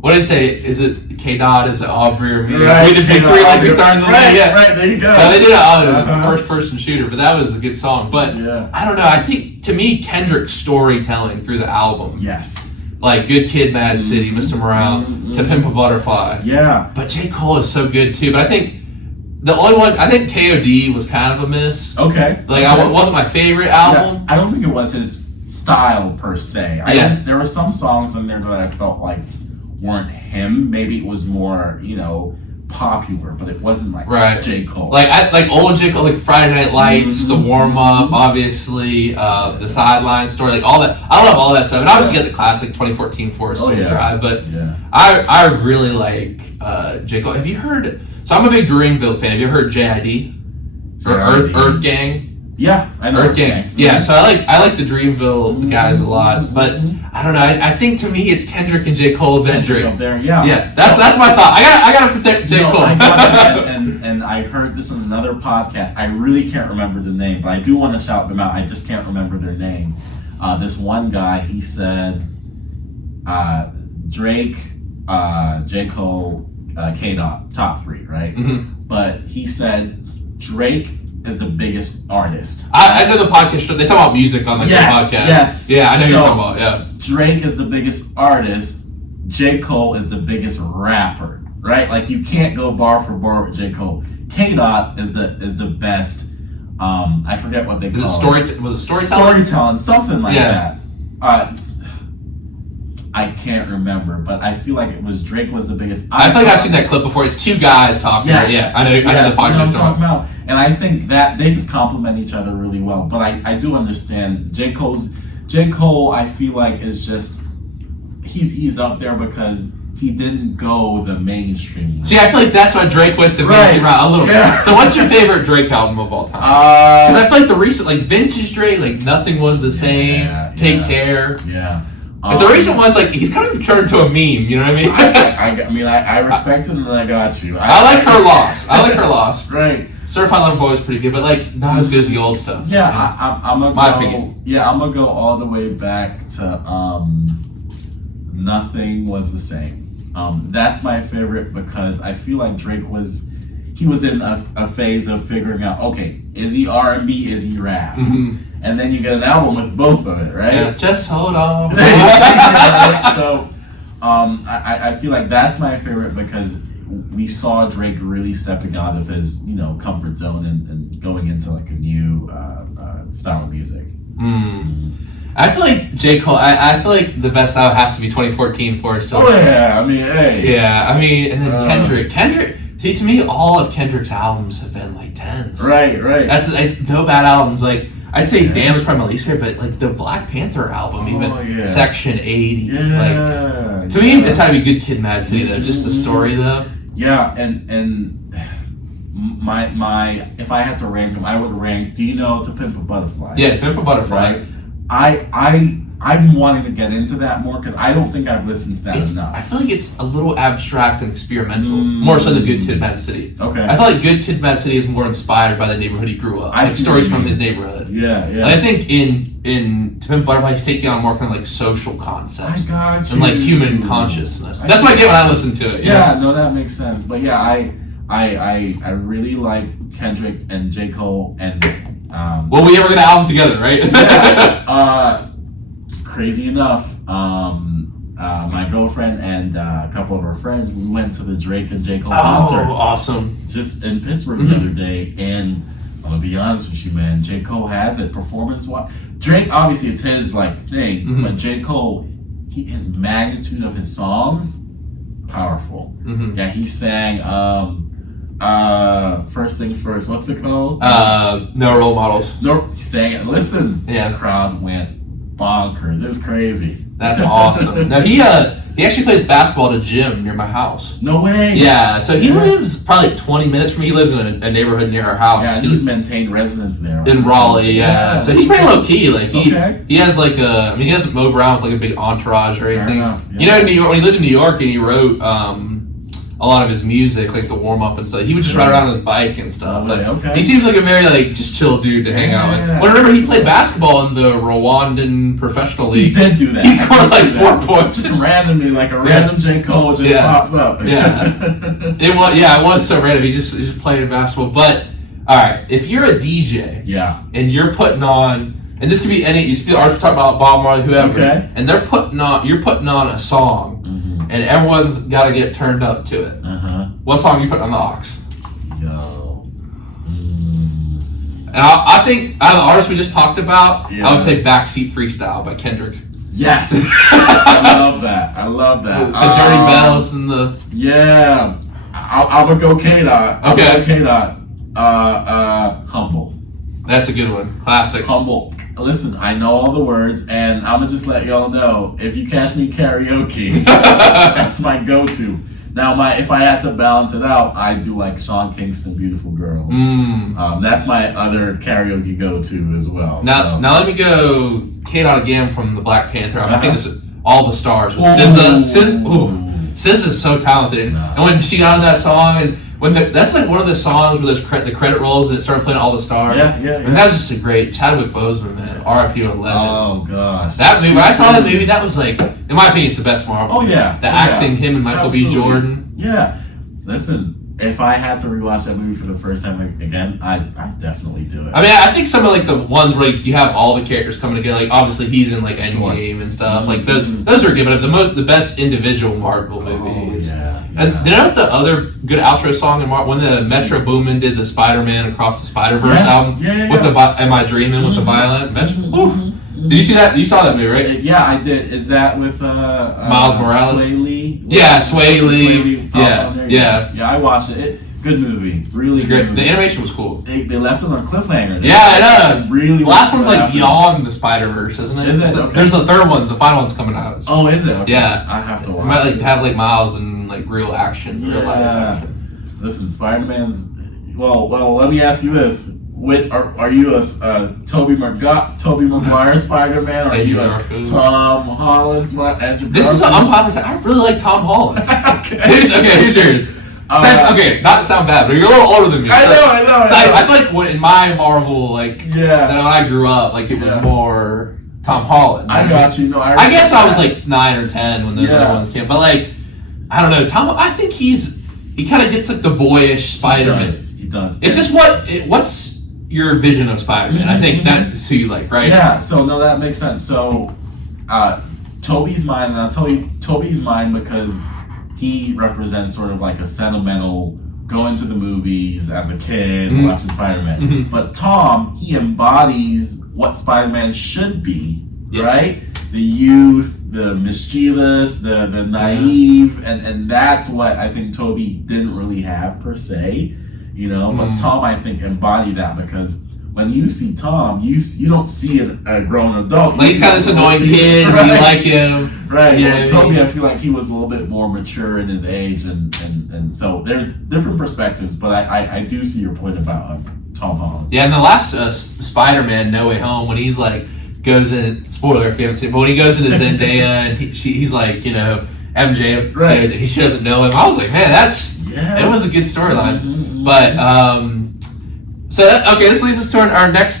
what did I say? Is it K. Dot? Is it Aubrey or me? Right. We did Big Three like we started in the league. Yeah. Right. There you go. They did a first-person shooter, but that was a good song. But I don't know. I think to me, Kendrick's storytelling through the album. Yes. Like Good Kid, Mad City, Mr. Morale, To Pimp a Butterfly. Yeah. But J. Cole is so good too. But I think the only one, I think KOD was kind of a miss. Okay. Like it wasn't my favorite album. Yeah. I don't think it was his style per se. There were some songs in there that I felt like weren't him. Maybe it was more, popular, but it wasn't like Right. J. Cole. Like old J. Cole, like Friday Night Lights, the warm up, obviously, the sideline story, like all that. I love all that stuff, and obviously you got the classic 2014 Forest Hills Drive. But I really like J. Cole. Have you heard? So I'm a big Dreamville fan. Have you ever heard JID or Earth Gang? Yeah, I know Earth Gang. Yeah, so I like the Dreamville guys a lot, but I don't know. I think to me it's Kendrick and J. Cole then Drake. Up there, yeah. Yeah, that's my thought. I gotta protect J. Cole. I got it, and I heard this on another podcast. I really can't remember the name, but I do want to shout them out. I just can't remember their name. This one guy, he said Drake, J. Cole, K-Dot, top 3, right? Mm-hmm. But he said Drake is the biggest artist. I know the podcast. They talk about music on the podcast. Yes. Yeah, I know you're talking about. Yeah. Drake is the biggest artist. J. Cole is the biggest rapper. Right? Like you can't go bar for bar with J. Cole. K-Dot is the best. I forget what they call it. Was it storytelling? Storytelling, something like that. I can't remember, but I feel like it was Drake was the biggest. I feel like I've seen that clip before. It's 2 guys talking. Yes, yeah, I know the podcast I'm talking about. And I think that they just complement each other really well. But I do understand J. Cole, I feel like is just he's up there because he didn't go the mainstream way. See, I feel like that's why Drake went the mainstream route a little bit. So what's your favorite Drake album of all time? Because I feel like the recent, like vintage Drake, like Nothing Was the Same, Take Care. Yeah. But the recent ones, like he's kind of turned into a meme. You know what I mean? I respect it and I got you. I like Her Loss. Right. Certified Lover Boy was pretty good, but like not as good as the old stuff. Yeah, I'm gonna my opinion. Yeah, I'm gonna go all the way back to Nothing Was the Same. That's my favorite because I feel like Drake was in a phase of figuring out, okay, is he R&B, is he rap? Mm-hmm. And then you get an album with both of it, right? Yeah, just hold on. So, I feel like that's my favorite because we saw Drake really stepping out of his, comfort zone and going into like a new style of music. I feel like J. Cole, I feel like the best album has to be 2014 Forest Hills. Oh yeah, I mean, hey. Yeah, I mean, and then Kendrick. See, to me, all of Kendrick's albums have been like 10s. Right. That's like no bad albums. Like I'd say Damn is probably my least favorite, but like the Black Panther album, Section 80. Like to me, it's had to be Good Kid, Mad City though. Just the story though. Yeah, and my if I had to rank them, I would rank. Do you know To Pimp a Butterfly? Yeah, To Pimp a Butterfly. Right? I'm wanting to get into that more because I don't think I've listened to that enough. I feel like it's a little abstract and experimental, more so than Good Kid, Mad City. Okay. I feel like Good Kid, Mad City is more inspired by the neighborhood he grew up. Like stories from his neighborhood. Yeah. And I think in To Pimp a Butterfly, he's taking on more kind of like social concepts. I got you. And like human consciousness. That's what I get when I listen to it. Yeah, no, that makes sense. But yeah, I really like Kendrick and J. Cole and well, we ever get an album together, right? Crazy enough, my girlfriend and a couple of her friends, we went to the Drake and J. Cole concert. Oh, awesome. Just in Pittsburgh the other day, and I'm gonna be honest with you, man, J. Cole has it performance-wise. Drake, obviously, it's his thing, but J. Cole, his magnitude of his songs, powerful. Yeah, he sang First Things First. What's it called? No Role Models. No, he sang it. Listen, yeah, the crowd went bonkers. It was crazy. That's awesome. Now he actually plays basketball at a gym near my house. No way. Yeah, so he lives probably like 20 minutes from me. He lives in a neighborhood near our house. Yeah, he's maintained residence there. In Raleigh, yeah. So he's pretty low key. Like he has like he doesn't move around with like a big entourage or anything. Yeah. You know, in New York, when he lived in New York and he wrote a lot of his music, like the warm up and stuff, he would just ride around on his bike and stuff. He seems like a very just chill dude to hang out with. Well, remember he played basketball in the Rwandan professional league. He did do that. He scored like 4 points. Just randomly, like a random J. Cole just pops up. It was so random. He just playing basketball. But all right, if you're a DJ, and you're putting on, and this could be any, you are talking about Bob Marley, whoever, and you're putting on a song. And everyone's got to get turned up to it. What song are you putting on the aux? Yo. And I think out of the artists we just talked about, I would say Backseat Freestyle by Kendrick. Yes. I love that. The Dirty Bells and the... Yeah. I'm gonna go K-Dot. Okay. K-Dot. Humble. That's a good one. Classic. Humble. Listen, I know all the words, and I'm gonna just let y'all know, if you catch me karaoke, that's my go-to. Now, if I had to balance it out, I do like Sean Kingston, "Beautiful Girls." That's my other karaoke go-to as well. Now let me go K-Dot again from the Black Panther. I think it's All the Stars with SZA. SZA's so talented, and when she got on that song, and that's like one of the songs where there's the credit rolls and it started playing All the Stars. Yeah. And that was just a great Chadwick Boseman, man. R.I.P. to a legend. Oh gosh, that movie. When I saw that movie, that was like, in my opinion, it's the best Marvel. Oh yeah, the acting, him and Michael B. Jordan. Yeah, listen. If I had to rewatch that movie for the first time again, I'd definitely do it. I mean, I think some of like the ones where you have all the characters coming together, like obviously he's in like Endgame and stuff. Like those are good, but the best individual Marvel movies. Oh, yeah. And you know what the other good outro song in Marvel, when the Metro Boomin did the Spider-Man Across the Spider-Verse album with the Am I Dreaming with the violin? Did you see that? You saw that movie, right? Yeah, I did. Is that with Miles Morales? Sway Lee? Yeah, Sway Lee. Yeah. I watched it. Good movie. Really good movie. The animation was cool. They left it on a cliffhanger. Yeah, I know. Really. The last one's like beyond the Spider-Verse, isn't it? Is it? Okay. There's the third one. The final one's coming out. Oh, is it? Okay. Yeah. I have to watch. It might like have like Miles and like real action, real life action. Listen, Spider-Man's. Well. Let me ask you this: are you a Tobey Maguire Spider-Man, or are you a Tom Holland Spider-Man? This is an unpopular. I really like Tom Holland. Here's yours. Okay, not to sound bad, but you're a little older than me. I know. So I feel like in my Marvel, like that when I grew up, like it was more Tom Holland. I got you. No, I guess I was like 9 or 10 when those other ones came, but like I don't know, Tom. I think he kind of gets like the boyish Spider-Man. He does. It's just what's your vision of Spider-Man? I think that's who you like, right? Yeah. So no, that makes sense. So Toby's mine, and I'll tell you, Toby's mine because he represents sort of like a sentimental going to the movies as a kid watching Spider-Man. But Tom, he embodies what Spider-Man should be, right? The youth, the mischievous, the naive, and that's what I think Toby didn't really have per se, But Tom, I think, embodied that because when you see Tom, you don't see a grown adult. Like he's kind of this annoying kid, right? You like him. Right. Yeah, Toby, I feel like he was a little bit more mature in his age, and so there's different perspectives, but I do see your point about Tom Holland. Yeah, in the last Spider-Man No Way Home, when he's like, goes in, spoiler if you haven't seen it, but when he goes into Zendaya and he's like, MJ, right? She doesn't know him. I was like, man, it was a good storyline. But, this leads us to our next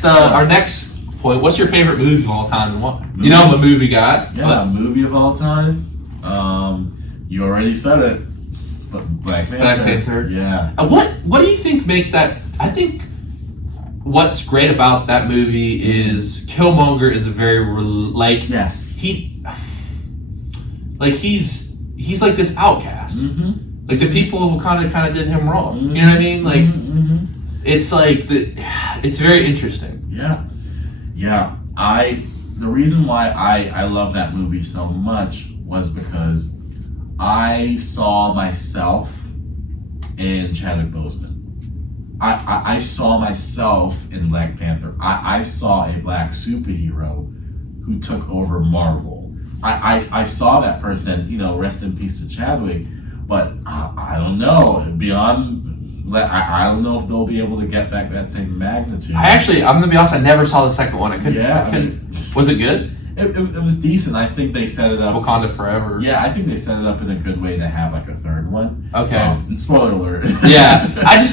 point. What's your favorite movie of all time and why? I'm a movie guy. Yeah, movie of all time. You already said it. But Black Panther. Yeah. What do you think makes that? I think what's great about that movie is Killmonger is a very yes. He's like this outcast. Like the people who kind of did him wrong. You know what I mean? Like it's like it's very interesting. Yeah. The reason why I love that movie so much was because I saw myself in Chadwick Boseman. I saw myself in Black Panther. I saw a black superhero who took over Marvel. I saw that person, and rest in peace to Chadwick. But I don't know. I don't know if they'll be able to get back that same magnitude. I'm gonna be honest. I never saw the second one. I couldn't. Was it good? It was decent. I think they set it up. Wakanda Forever. Yeah, I think they set it up in a good way to have like a third one. Okay. Spoiler alert. Yeah, I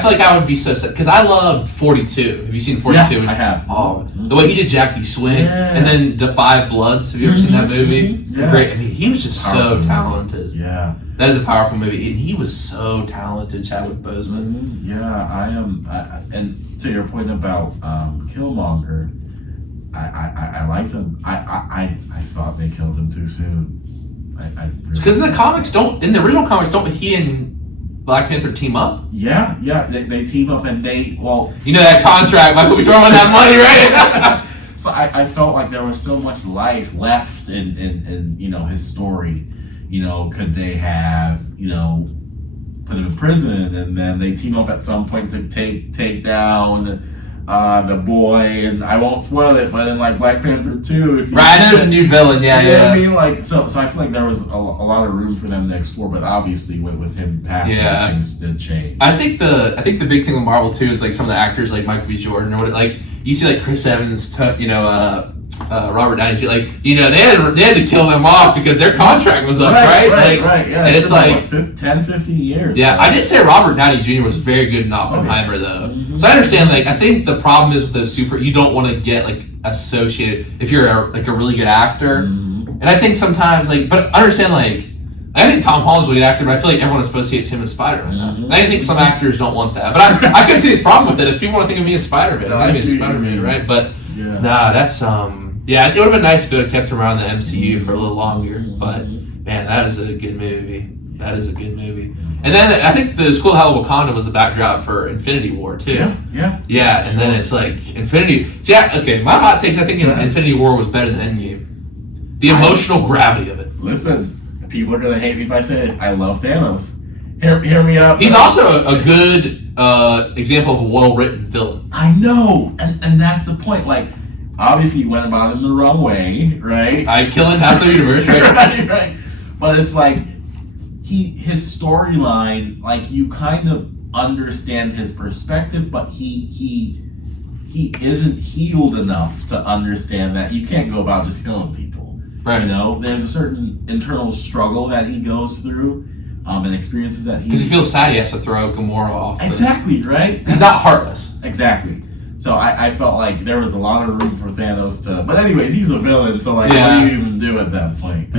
feel like I would be so sad because I loved 42. Have you seen 42? Yeah, I have. Oh, the way he did Jackie Swing and then Defy Bloods. Have you ever seen that movie? Yeah. Great. I mean, he was just powerful so talented. Yeah. That is a powerful movie, and he was so talented, Chadwick Boseman. Yeah, I am. And to your point about Killmonger, I liked him. I thought they killed him too soon. Because in the original comics, don't he and Black Panther team up? Yeah, they team up and that contract, Michael B. Jordan wanted that money, right? So I felt like there was so much life left in his story. Could they have put him in prison, and then they team up at some point to take down the boy, and I won't spoil it, but in like Black Panther 2, if you there's a new villain, you know what I mean? Like, so I feel like there was a lot of room for them to explore, but obviously with him passing, things did change. I think the big thing with Marvel too is like some of the actors like Michael B. Jordan or what, like you see like Chris Evans, Robert Downey Jr. Like they had to kill them off because their contract was up, right? Yeah, and it's like 10-15 years. Yeah, so. I did say Robert Downey Jr. was very good in Oppenheimer though. Mm-hmm. So I understand. Like I think the problem is with the you don't want to get like associated if you're a really good actor. Mm-hmm. And I think sometimes but I understand I think Tom Holland's a really good actor, but I feel like everyone associates him as Spider-Man. Mm-hmm. And I think some actors don't want that. But I couldn't see the problem with it. If people want to think of me as Spider-Man, I think it's Spider-Man, right? But that's it would have been nice if they would have kept him around the MCU for a little longer. But man, that is a good movie. And then I think the School of Hell Wakanda was the backdrop for Infinity War too. Yeah, and then it's like Infinity. Okay, my hot take, I think Infinity War was better than Endgame. The emotional gravity of it. Listen, people are gonna hate me if I say this. I love Thanos. Hear me out. He's also a good example of a well-written villain. I know, and that's the point. Like, obviously, he went about it in the wrong way, right? I killing half the universe, right? right. But it's like his storyline. Like, you kind of understand his perspective, but he isn't healed enough to understand that you can't go about just killing people. Right. There's a certain internal struggle that he goes through. And experiences that because he feels sad he has to throw Gamora off. Exactly, right? He's not heartless. Exactly. So I felt like there was a lot of room for Thanos to... But anyways, he's a villain, so what do you even do at that point?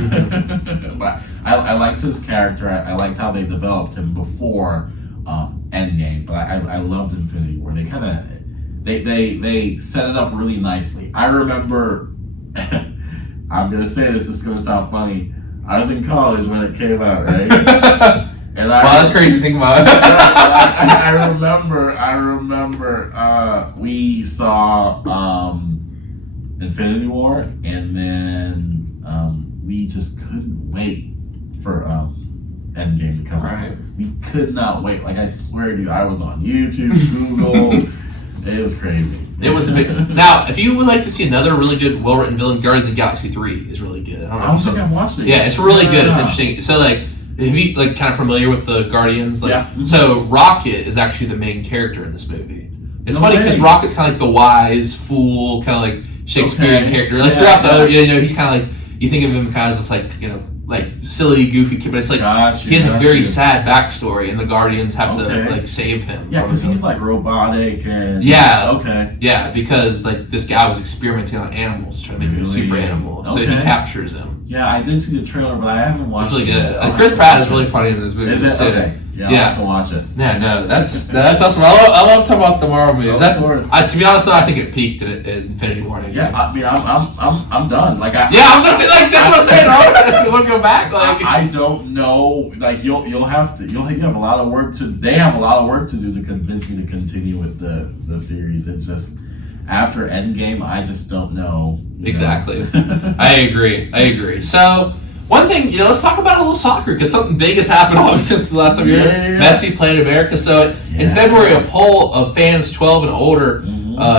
But I liked his character. I liked how they developed him before Endgame. But I loved Infinity War. They kind of... They set it up really nicely. I remember... I'm going to say this is going to sound funny. I was in college when it came out, right? And that's crazy to think about. I remember. We saw Infinity War, and then we just couldn't wait for Endgame to come out. We could not wait. Like, I swear to you, I was on YouTube, Google. It was crazy. It was a big... Now, if you would like to see another really good, well-written villain, Guardians of the Galaxy 3 is really good. I don't think I've watched it. Yeah, it's really good. It's interesting. So, if you kind of familiar with the Guardians, so Rocket is actually the main character in this movie. It's funny because Rocket's kind of like the wise fool, kind of like Shakespearean character. Throughout the other, he's kind of you think of him kind of as this silly, goofy kid, but it's he has a very sad backstory, and the Guardians have to save him. Yeah, because he's robotic and because this guy was experimenting on animals, trying to make him a super animal, so he captures him. Yeah, I did see the trailer, but I haven't watched it. It's really good. And Chris Pratt is really funny in this movie. Is it? Too. Okay. Yeah, I'll have to watch it. Yeah, no, that's awesome. I love talking about the Marvel movies. Of course. To be honest, though, I think it peaked in Infinity War. Yeah, I mean, I'm done. I'm done too. That's what I'm saying. Right? You want to go back? I don't know. You have a lot of work to. They have a lot of work to do to convince me to continue with the series. It's just after Endgame, I just don't know. Exactly. I agree. So. One thing, let's talk about a little soccer because something big has happened since the last time you heard. Messi played in America. So in February, a poll of fans 12 and older,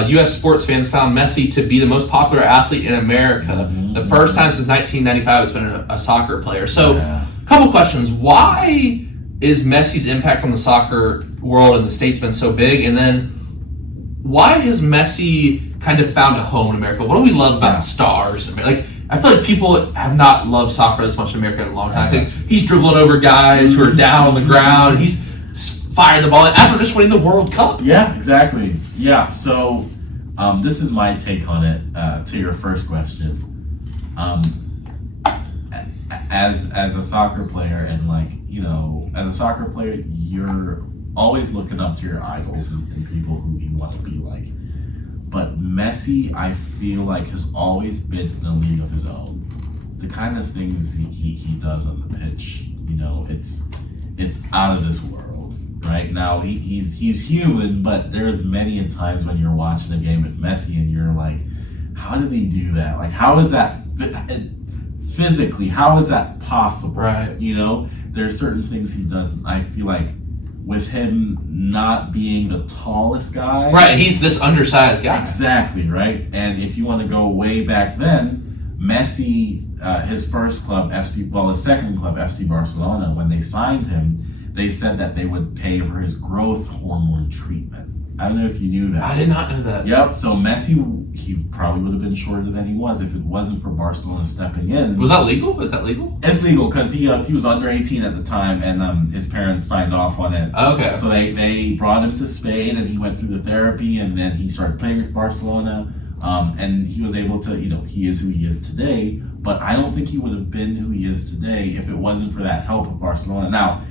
U.S. sports fans found Messi to be the most popular athlete in America. The first time since 1995 it's been a soccer player. So a couple questions. Why is Messi's impact on the soccer world in the States been so big? And then why has Messi kind of found a home in America? What do we love about stars? I feel like people have not loved soccer as much in America in a long time. He's dribbling over guys who are down on the ground, and he's firing the ball after just winning the World Cup. Yeah, exactly. Yeah, so this is my take on it to your first question. As a soccer player, and as a soccer player, you're always looking up to your idols and people who you want to be like. But Messi, I feel like, has always been in a league of his own. The kind of things he does on the pitch, it's out of this world. Right now, he's human, but there's many a times when you're watching a game with Messi and you're like, how did he do that? How is that physically? How is that possible? Right. there's certain things he does. I feel like with him not being the tallest guy, right? He's this undersized guy. Exactly, right. And if you want to go way back then, Messi, his first club, his second club, FC Barcelona, when they signed him, they said that they would pay for his growth hormone treatment. I don't know if you knew that. I did not know that. Yep. So Messi, he probably would have been shorter than he was if it wasn't for Barcelona stepping in. Was that legal? Is that legal? It's legal because he was under 18 at the time, and his parents signed off on it. Okay. So they brought him to Spain, and he went through the therapy, and then he started playing with Barcelona, and he was able to, he is who he is today. But I don't think he would have been who he is today if it wasn't for that help of Barcelona. Now,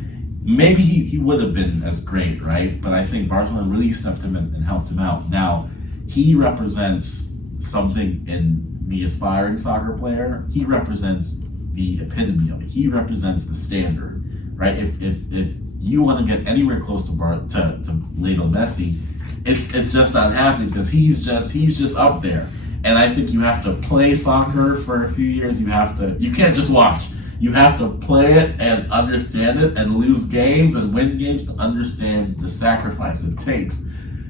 maybe he would have been as great, right? But I think Barcelona really stepped him and helped him out. Now, he represents something in the aspiring soccer player. He represents the epitome of it. He represents the standard, right? If you want to get anywhere close to Lionel Messi, it's just not happening because he's just up there. And I think you have to play soccer for a few years. You can't just watch. You have to play it and understand it and lose games and win games to understand the sacrifice it takes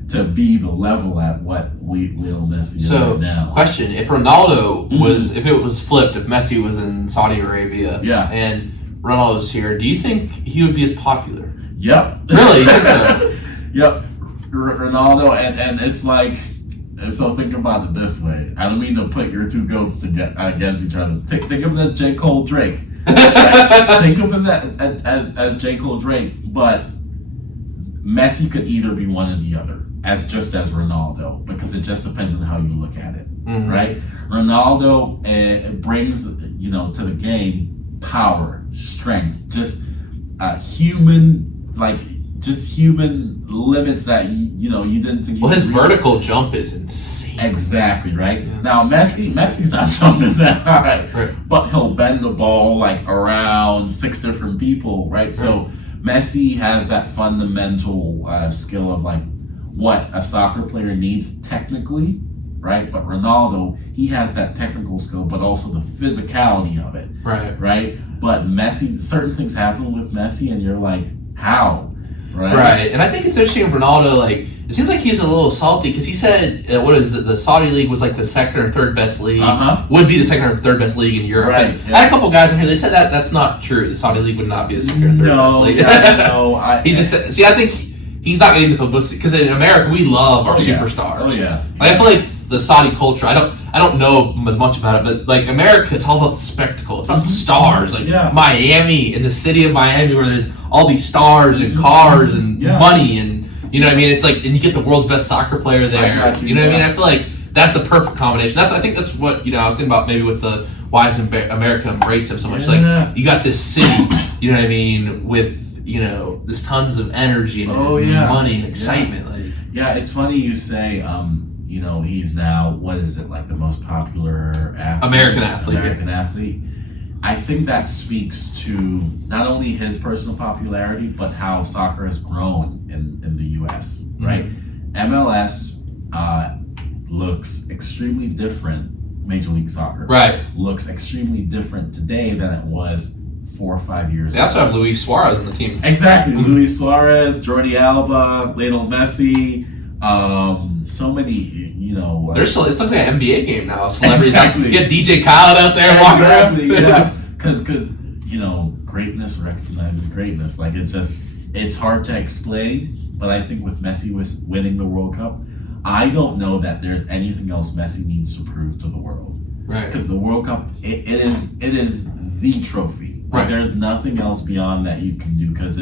to be the level at what Lionel Messi is right now. Question, if Ronaldo if it was flipped, if Messi was in Saudi Arabia and Ronaldo's here, do you think he would be as popular? Yep. Really? You think so? Yep. Ronaldo, and it's like, so think about it this way. I don't mean to put your two goats against each other. Think of it as J. Cole Drake. Right? Think of it as J. Cole Drake, but Messi could either be one or the other, as Ronaldo, because it just depends on how you look at it, right? Ronaldo brings to the game power, strength, just human limits that you didn't think. Well, his vertical jump is insane. Exactly, right? Yeah. Now Messi's not jumping that high, but he'll bend the ball like around 6 different people, right? So Messi has that fundamental skill of like what a soccer player needs technically, right? But Ronaldo, he has that technical skill, but also the physicality of it, right? But Messi, certain things happen with Messi, and you're like, how? Right, and I think it's interesting with Ronaldo, like, it seems like he's a little salty, because he said, the Saudi league was like the second or third best league, would be the second or third best league in Europe. Right, I had a couple guys in here, they said that's not true. The Saudi league would not be the second or third best league. I think he's not getting the publicity, because in America, we love our superstars. Oh, yeah. Like, I feel like the Saudi culture, I don't know as much about it, but like America, it's all about the spectacle. It's about the stars. Like Miami, in the city of Miami, where there's all these stars and cars and money, and you know what I mean. It's like, and you get the world's best soccer player there. You know what I mean? I feel like that's the perfect combination. I think that's what I was thinking about maybe with the why is America embraced him so much. Like, you got this city, you know what I mean, with this tons of energy and money and excitement. Like, it's funny you say. He's now, what is it, like the most popular American athlete. I think that speaks to not only his personal popularity, but how soccer has grown in the U.S., right? MLS looks extremely different, Major League Soccer. Right. Looks extremely different today than it was 4 or 5 years ago. They also have Luis Suarez on the team. Exactly. Luis Suarez, Jordi Alba, Lionel Messi, so many, There's it looks like an NBA game now. Celebrities. Exactly. You got DJ Khaled out there walking around. Because greatness recognizes greatness. Like, it's hard to explain, but I think with Messi winning the World Cup, I don't know that there's anything else Messi needs to prove to the world. Right. Because the World Cup, it is the trophy. Like, there's nothing else beyond that you can do, because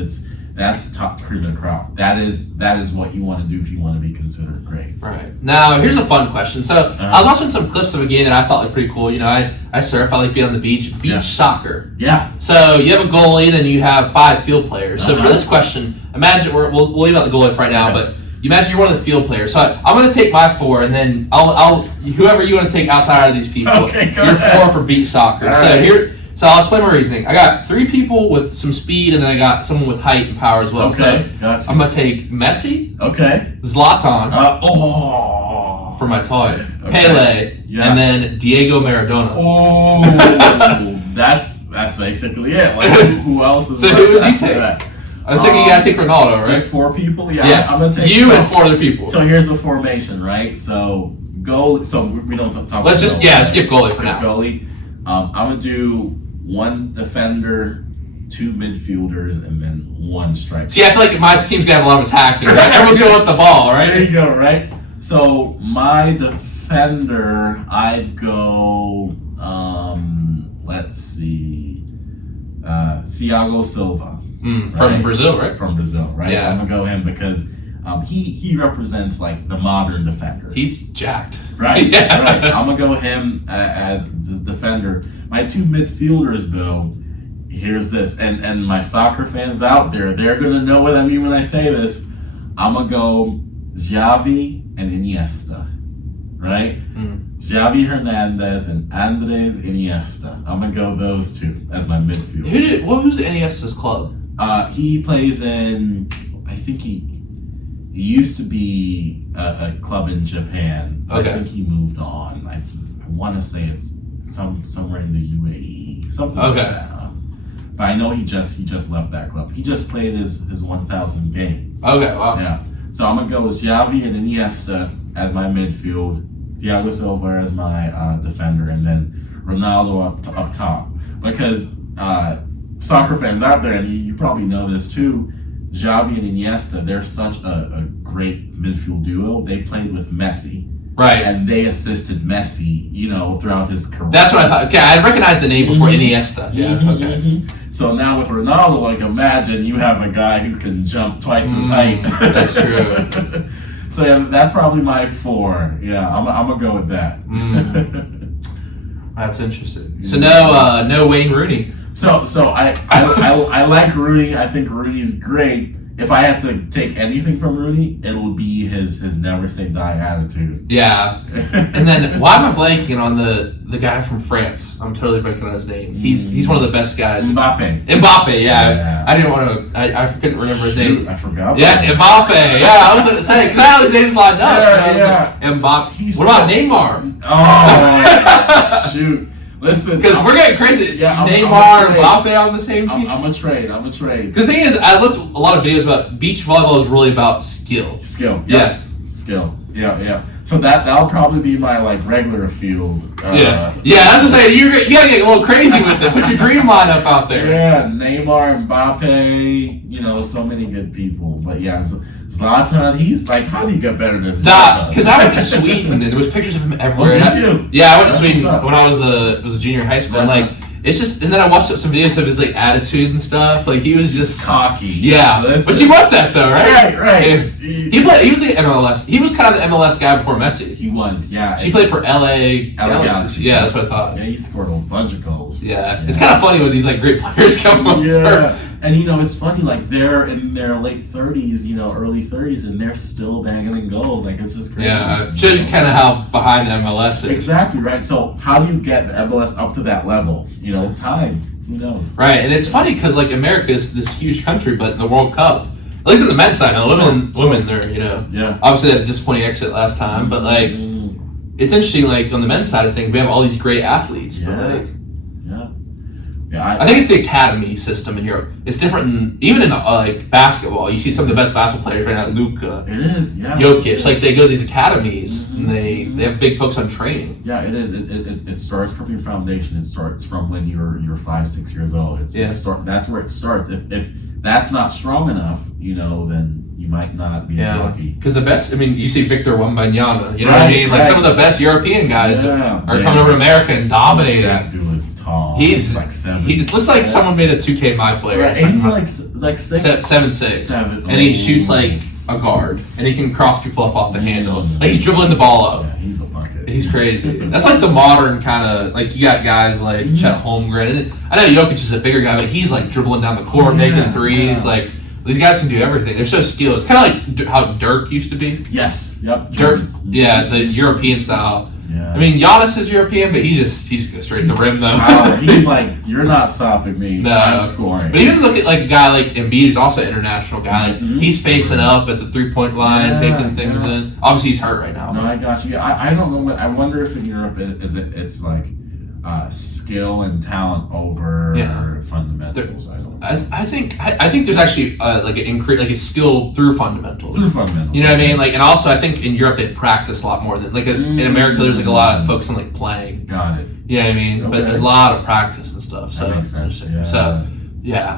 that's top cream of the crop. That is what you want to do if you want to be considered great. Right. Now, here's a fun question. So, I was watching some clips of a game that I thought was pretty cool. I surf, I like being on the beach. Beach soccer. Yeah. So, you have a goalie, then you have 5 field players. So, for this question, imagine, we'll leave out the goalie for right now, but you imagine you're one of the field players. So, I'm going to take my 4, and then I'll whoever you want to take outside of these people, you're 4 for beach soccer. All so, right. So I'll explain my reasoning. I got 3 people with some speed, and then I got someone with height and power as well. Okay, so gotcha. I'm going to take Messi, Zlatan, for my toy, Pele, and then Diego Maradona. Oh, that's that's basically it. Like, who else is? So like who would that? you take? I was thinking you gotta take Ronaldo, right? Just 4 people. Yeah. I'm gonna take you and 4 other people. So here's the formation, right? So goal. So we don't talk about. Let's just skip goalie for now. Goalie. I'm gonna do 1 defender, 2 midfielders, and then 1 striker. See, I feel like my team's gonna have a lot of attacking. Right? Everyone's gonna want the ball, right? There you go, right? So my defender, I'd go. Let's see, Thiago Silva. From Brazil, right? From Brazil, right? Yeah. I'm gonna go him because he represents like the modern defender. He's jacked. Right, Yeah. right. I'm gonna go him as the defender. My 2 midfielders, though, here's this, and my soccer fans out there, they're gonna know what I mean when I say this. I'm gonna go Xavi and Iniesta, right? Xavi Hernandez and Andres Iniesta. I'm gonna go those 2 as my midfield. Who's Iniesta's club? He plays in, I think he used to be a club in Japan. Okay. I think he moved on. I want to say it's somewhere in the UAE, something like that. But I know he just left that club. He just played his 1,000th game. Okay, wow. Yeah. So I'm gonna go with Xavi and Iniesta as my midfield, Thiago Silva as my defender, and then Ronaldo up top. Because soccer fans out there, and you probably know this too, Xavi and Iniesta, they're such a great midfield duo. They played with Messi. Right. And they assisted Messi, throughout his career. That's what I thought. Okay, I recognized the name before Iniesta. Yeah, okay. So now with Ronaldo, like imagine you have a guy who can jump twice his height. That's true. So yeah, that's probably my 4. Yeah, I'm gonna go with that. That's interesting. So no Wayne Rooney. So I like Rooney. I think Rooney's great. If I had to take anything from Rooney, it would be his never say die attitude. Yeah. And then why am I blanking on the guy from France? I'm totally blanking on his name. He's one of the best guys. Mbappe, yeah. I didn't want to. I couldn't remember his name. I forgot. Yeah, Mbappe. Yeah, I was going to say because I had his name lined up. Yeah. Like, Mbappe. What about Neymar? Oh shoot. Listen, because we're getting crazy. Yeah, Neymar and Mbappe on the same team. I'm a trade. Because the thing is, I looked a lot of videos about beach volleyball is really about skill. Yeah. Skill. Yeah. So that'll probably be my like regular field. Yeah, that's what I'm saying. You gotta get a little crazy with it. Put your dream lineup out there. Yeah, Neymar, Mbappe, so many good people. But yeah, Zlatan, he's like, how do you get better than Zlatan? Because I went to Sweden and there was pictures of him everywhere. Oh, did you? Yeah, I went to Sweden when I was a junior in high school. And like, it's just, and then I watched some videos of his like attitude and stuff. Like he was just cocky. Yeah, but you want that though, right? Right. And he was like MLS. He was kind of the MLS guy before Messi. He was, yeah. He played for LA Galaxy. Yeah, that's what I thought. Yeah, he scored a bunch of goals. Yeah. It's kind of funny when these like great players come over. Yeah. And it's funny, like they're in their late 30s, early 30s, and they're still banging in goals. Like it's just crazy. Yeah, shows you kind of how behind the MLS is. Exactly, right? So how do you get the MLS up to that level? Time. Who knows? Right, and it's funny because like America is this huge country, but in the World Cup, at least on the men's side, now women, they're Yeah. Obviously they had a disappointing exit last time, but like it's interesting. Like on the men's side of things, we have all these great athletes, but like. Yeah, I think it's the academy system in Europe. It's different even in like basketball. You see some of the best basketball players right now, Luka. It is, yeah. Jokic. Like they go to these academies and they have big focus on training. Yeah, it is. It starts from your foundation. It starts from when you're 5-6 years old. That's where it starts. If that's not strong enough, then you might not be as lucky. Because the best, you see Victor Wembanyama. You know what I mean? Like some of the best European guys are coming over to America and dominating. That dude is tall. He's like 7. He looks like someone made a 2K My Player. Right, and he's like 6. 7'6". 7. And he shoots like a guard, and he can cross people up off the handle. Like he's dribbling the ball up. Yeah, he's a bucket. He's crazy. That's like the modern kind of like you got guys like Chet Holmgren. And I know Jokic is a bigger guy, but he's like dribbling down the court, making threes. Like these guys can do everything. They're so skilled. It's kind of like how Dirk used to be. Yes. Yep. Dirk. Yeah, the European style. Yeah. Giannis is European, but he goes straight to the rim though. He's like, you're not stopping me. No. I'm scoring. But even look at like a guy like Embiid, who's also an international guy. Like, he's facing up at the 3-point line, taking things in. Obviously, he's hurt right now. No, I got you. I don't know. I wonder if in Europe it's like skill and talent over fundamentals. I think there's actually like an increase, like a skill through fundamentals. Through fundamentals. You know what I mean? Like, and also I think in Europe they practice a lot more than in America. There's like a lot of focus on like playing. Got it. You know what I mean? Okay. But there's a lot of practice and stuff. So that makes sense. Yeah. So yeah.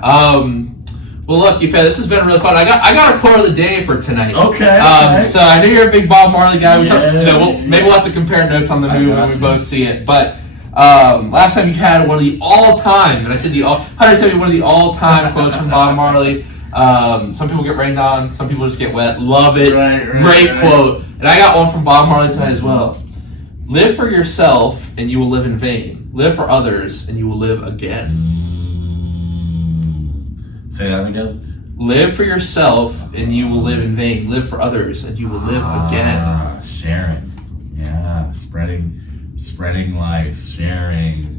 Well, look, Yafeu, this has been really fun. I got a quote of the day for tonight. Okay. So I know you're a big Bob Marley guy. Maybe we'll have to compare notes on the movie when we both see it. But last time you had one of the all-time, and I said how did I say one of the all-time quotes from Bob Marley? Some people get rained on, some people just get wet. Love it. Great quote. And I got one from Bob Marley tonight as well. Live for yourself, and you will live in vain. Live for others, and you will live again. Say that again. Live for yourself, and you will live in vain. Live for others, and you will live again. Sharing, yeah, spreading life, sharing.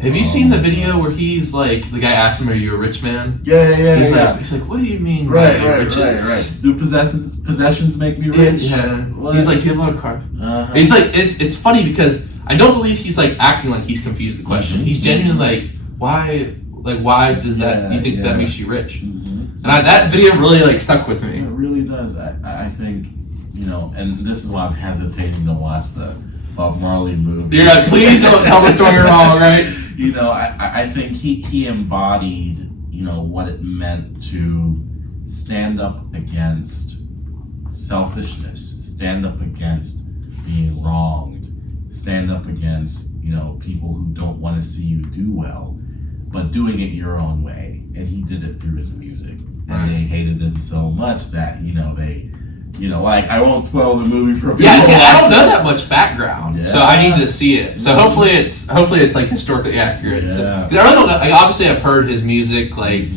Have you seen the video where he's like, the guy asked him, "Are you a rich man?" Yeah. He's like, "What do you mean by riches? Do possessions make me rich?" Yeah. He's like, "Do you have a lot of cars?" He's like, it's funny because I don't believe he's like acting like he's confused the question. He's genuinely like, why does that? Do you think that makes you rich? And that video really like stuck with me. It really does. I think, and this is why I'm hesitating to watch the Bob Marley movie. You're like, please don't tell the story wrong, right? I think he embodied, what it meant to stand up against selfishness, stand up against being wronged, stand up against, people who don't want to see you do well, but doing it your own way. And he did it through his music. And they hated him so much that, like, I won't spoil the movie for people. Yeah, see, I don't know that much background, so I need to see it. So hopefully it's like historically accurate. Yeah. So, I really don't know. Like, obviously I've heard his music, like,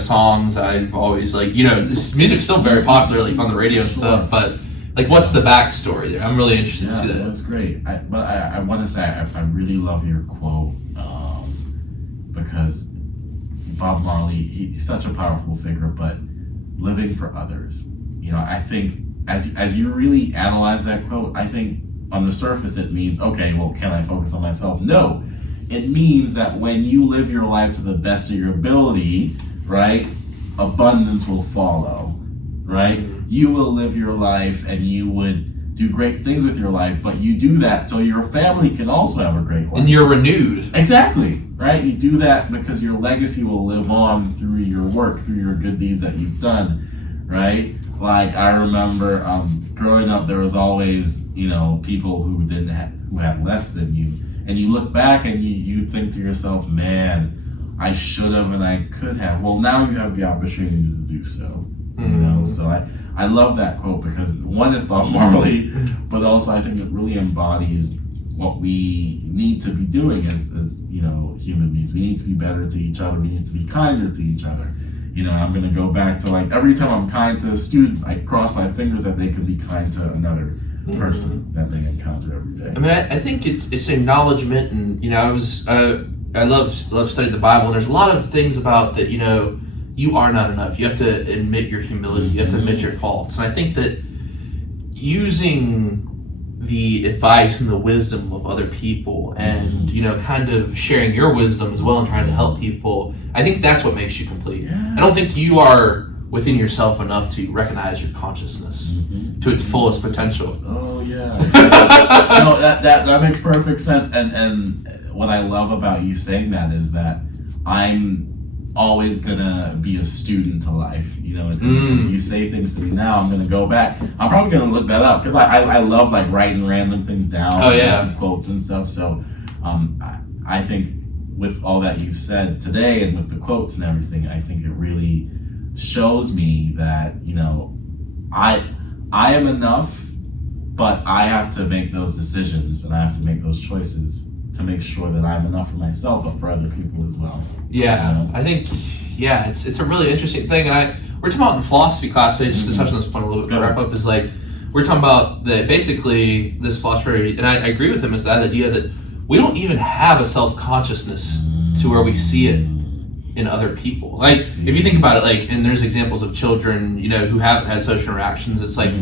songs. I've always this music's still very popular, like on the radio and stuff. But like, what's the backstory there? I'm really interested to see that. That's great. But I want to say I really love your quote because Bob Marley, he's such a powerful figure, but living for others. I think as you really analyze that quote, I think on the surface it means, okay, well, can I focus on myself? No. It means that when you live your life to the best of your ability, right, abundance will follow, right? You will live your life and you would do great things with your life, but you do that so your family can also have a great life. And you're renewed. Exactly, right? You do that because your legacy will live on through your work, through your good deeds that you've done, right? Like, I remember growing up, there was always, people who who had less than you. And you look back and you think to yourself, man, I should have and I could have. Well, now you have the opportunity to do so. So I love that quote because one is Bob Marley, but also I think it really embodies what we need to be doing as human beings. We need to be better to each other. We need to be kinder to each other. I'm going to go back to, like, every time I'm kind to a student, I cross my fingers that they can be kind to another person that they encounter every day. I mean, I think it's acknowledgement, and I love studying the Bible, and there's a lot of things about that. You are not enough. You have to admit your humility. You have to admit your faults, and I think that using the advice and the wisdom of other people, and kind of sharing your wisdom as well, and trying to help people, I think that's what makes you complete. Yeah. I don't think you are within yourself enough to recognize your consciousness to its fullest potential. Oh yeah. That makes perfect sense. And what I love about you saying that is that I'm always gonna be a student to life. And you say things to me now, I'm gonna go back. I'm probably gonna look that up because I love like writing random things down. Oh yeah. Some quotes and stuff. So I think with all that you've said today and with the quotes and everything, I think it really shows me that I am enough, but I have to make those decisions and I have to make those choices to make sure that I'm enough for myself, but for other people as well. Yeah, I think it's a really interesting thing, and we're talking about in philosophy class today, just to touch on this point a little bit to wrap up, is like we're talking about that basically this philosopher, and I agree with him, is that idea that we don't even have a self-consciousness to where we see it in other people. Like, if you think about it, like, and there's examples of children, who haven't had social interactions, it's like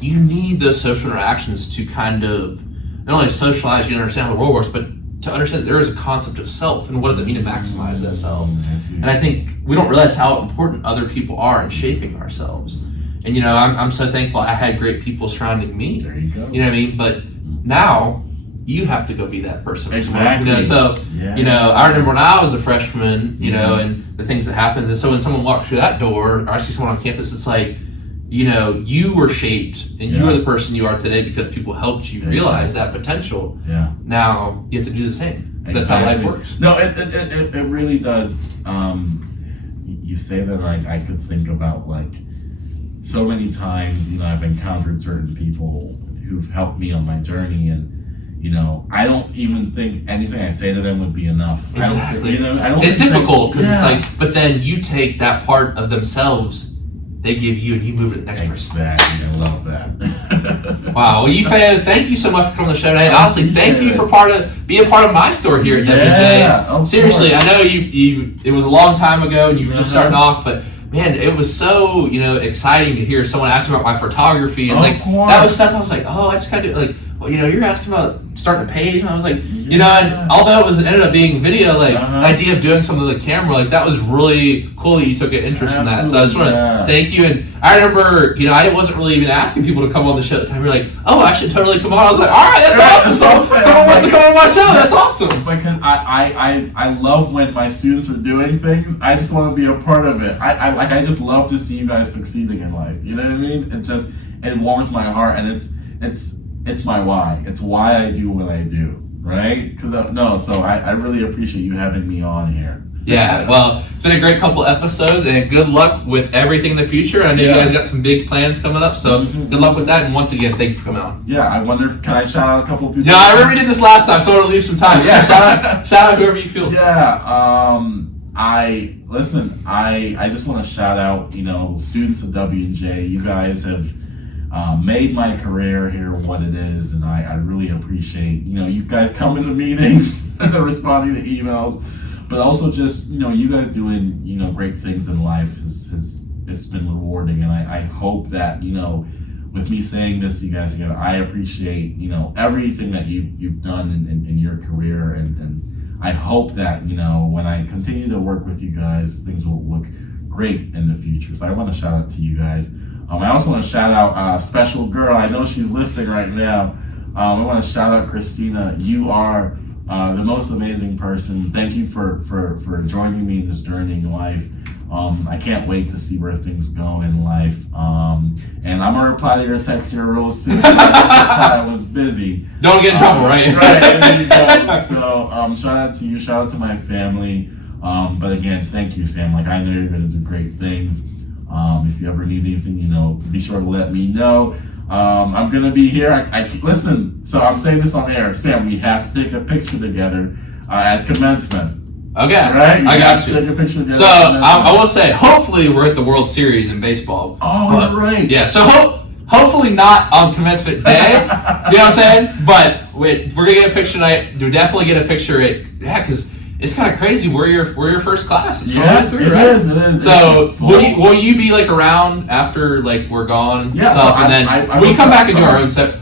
you need those social interactions to kind of not only socialize you to understand how the world works, but to understand that there is a concept of self, and what does it mean to maximize that self. And I think we don't realize how important other people are in shaping ourselves. And I'm so thankful I had great people surrounding me. There you go. You know what I mean? But now you have to go be that person. Exactly. I remember when I was a freshman, and the things that happened. And so when someone walks through that door, or I see someone on campus, it's like, you were shaped and you are the person you are today because people helped you realize that potential. Yeah. Now you have to do the same, because that's how life works. No, it really does. You say that, like, I could think about, like, so many times, I've encountered certain people who've helped me on my journey, and I don't even think anything I say to them would be enough. Exactly. I don't it's difficult because it's like, but then you take that part of themselves they give you and you move to the next person. Exactly. I love that. Wow. Well, Yafeu, thank you so much for coming on the show today. And honestly, thank you for being a part of my story here at WJ. Seriously, I know you it was a long time ago and you were just starting off, but man, it was so, exciting to hear someone ask me about my photography, and that was stuff I was like, oh, I just kind of like, well, you're asking about starting a page, and I was like, and although it ended up being video, like the idea of doing something with the camera, like that was really cool that you took an interest in that. So I just want to thank you. And I remember, I wasn't really even asking people to come on the show at the time. You're like, oh, I should totally come on. I was like, all right, that's awesome. Someone wants to come on my show. That's awesome. Because I love when my students are doing things. I just want to be a part of it. I just love to see you guys succeeding in life. You know what I mean? It warms my heart, and it's my why. It's why I do what I do, right? So I really appreciate you having me on here. Yeah, well, it's been a great couple episodes, and good luck with everything in the future. I know you guys got some big plans coming up, so good luck with that. And once again, thank you for coming on. Yeah, I wonder can I shout out a couple of people? Yeah, I remember you did this last time, so I want to leave some time. Yeah, shout out whoever you feel. Yeah, I just want to shout out, students of W&J. You guys have made my career here what it is, and I really appreciate you guys coming to meetings and responding to emails, but also just you guys doing great things in life it's been rewarding, and I hope that with me saying this to you guys again, I appreciate everything that you've done in your career, and I hope that when I continue to work with you guys, things will look great in the future. So I want to shout out to you guys. I also want to shout out a special girl. I know she's listening right now. I want to shout out Christina. You are the most amazing person. Thank you for joining me in this journey in life. I can't wait to see where things go in life. And I'm going to reply to your text here real soon. I was busy. Don't get in trouble, right? Right. There you go. So shout out to you. Shout out to my family. But again, thank you, Sam. I know you're going to do great things. If you ever need anything, be sure to let me know. I'm gonna be here. Listen. So I'm saying this on air, Sam. We have to take a picture together at commencement. Okay, right? I got you. Take a picture together. So I will say, hopefully, we're at the World Series in baseball. Oh, right. Yeah. So hopefully not on commencement day. You know what I'm saying? But we're gonna get a picture tonight. We'll definitely get a picture. Because it's kind of crazy. We're your first class. It's coming through, right? It is. So will you be around after we're gone? Yeah. Stuff, and then we come back and do our own set.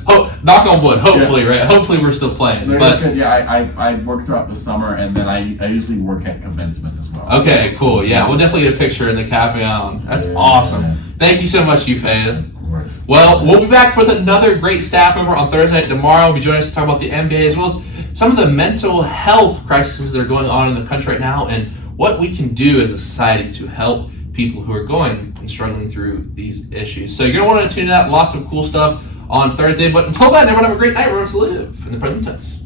Knock on wood. Hopefully, right? Hopefully we're still playing. But good. Yeah, I work throughout the summer, and then I usually work at commencement as well. Okay, cool. Yeah, we'll definitely get a picture in the Cafe Island. That's awesome. Yeah. Thank you so much, Yafeu. Of course. Well, we'll be back with another great staff member on Thursday night. Tomorrow, we'll be joining us to talk about the NBA as well as some of the mental health crises that are going on in the country right now, and what we can do as a society to help people who are going and struggling through these issues. So you're going to want to tune in. Lots of cool stuff on Thursday. But until then, everyone have a great night. Remember to live in the present tense.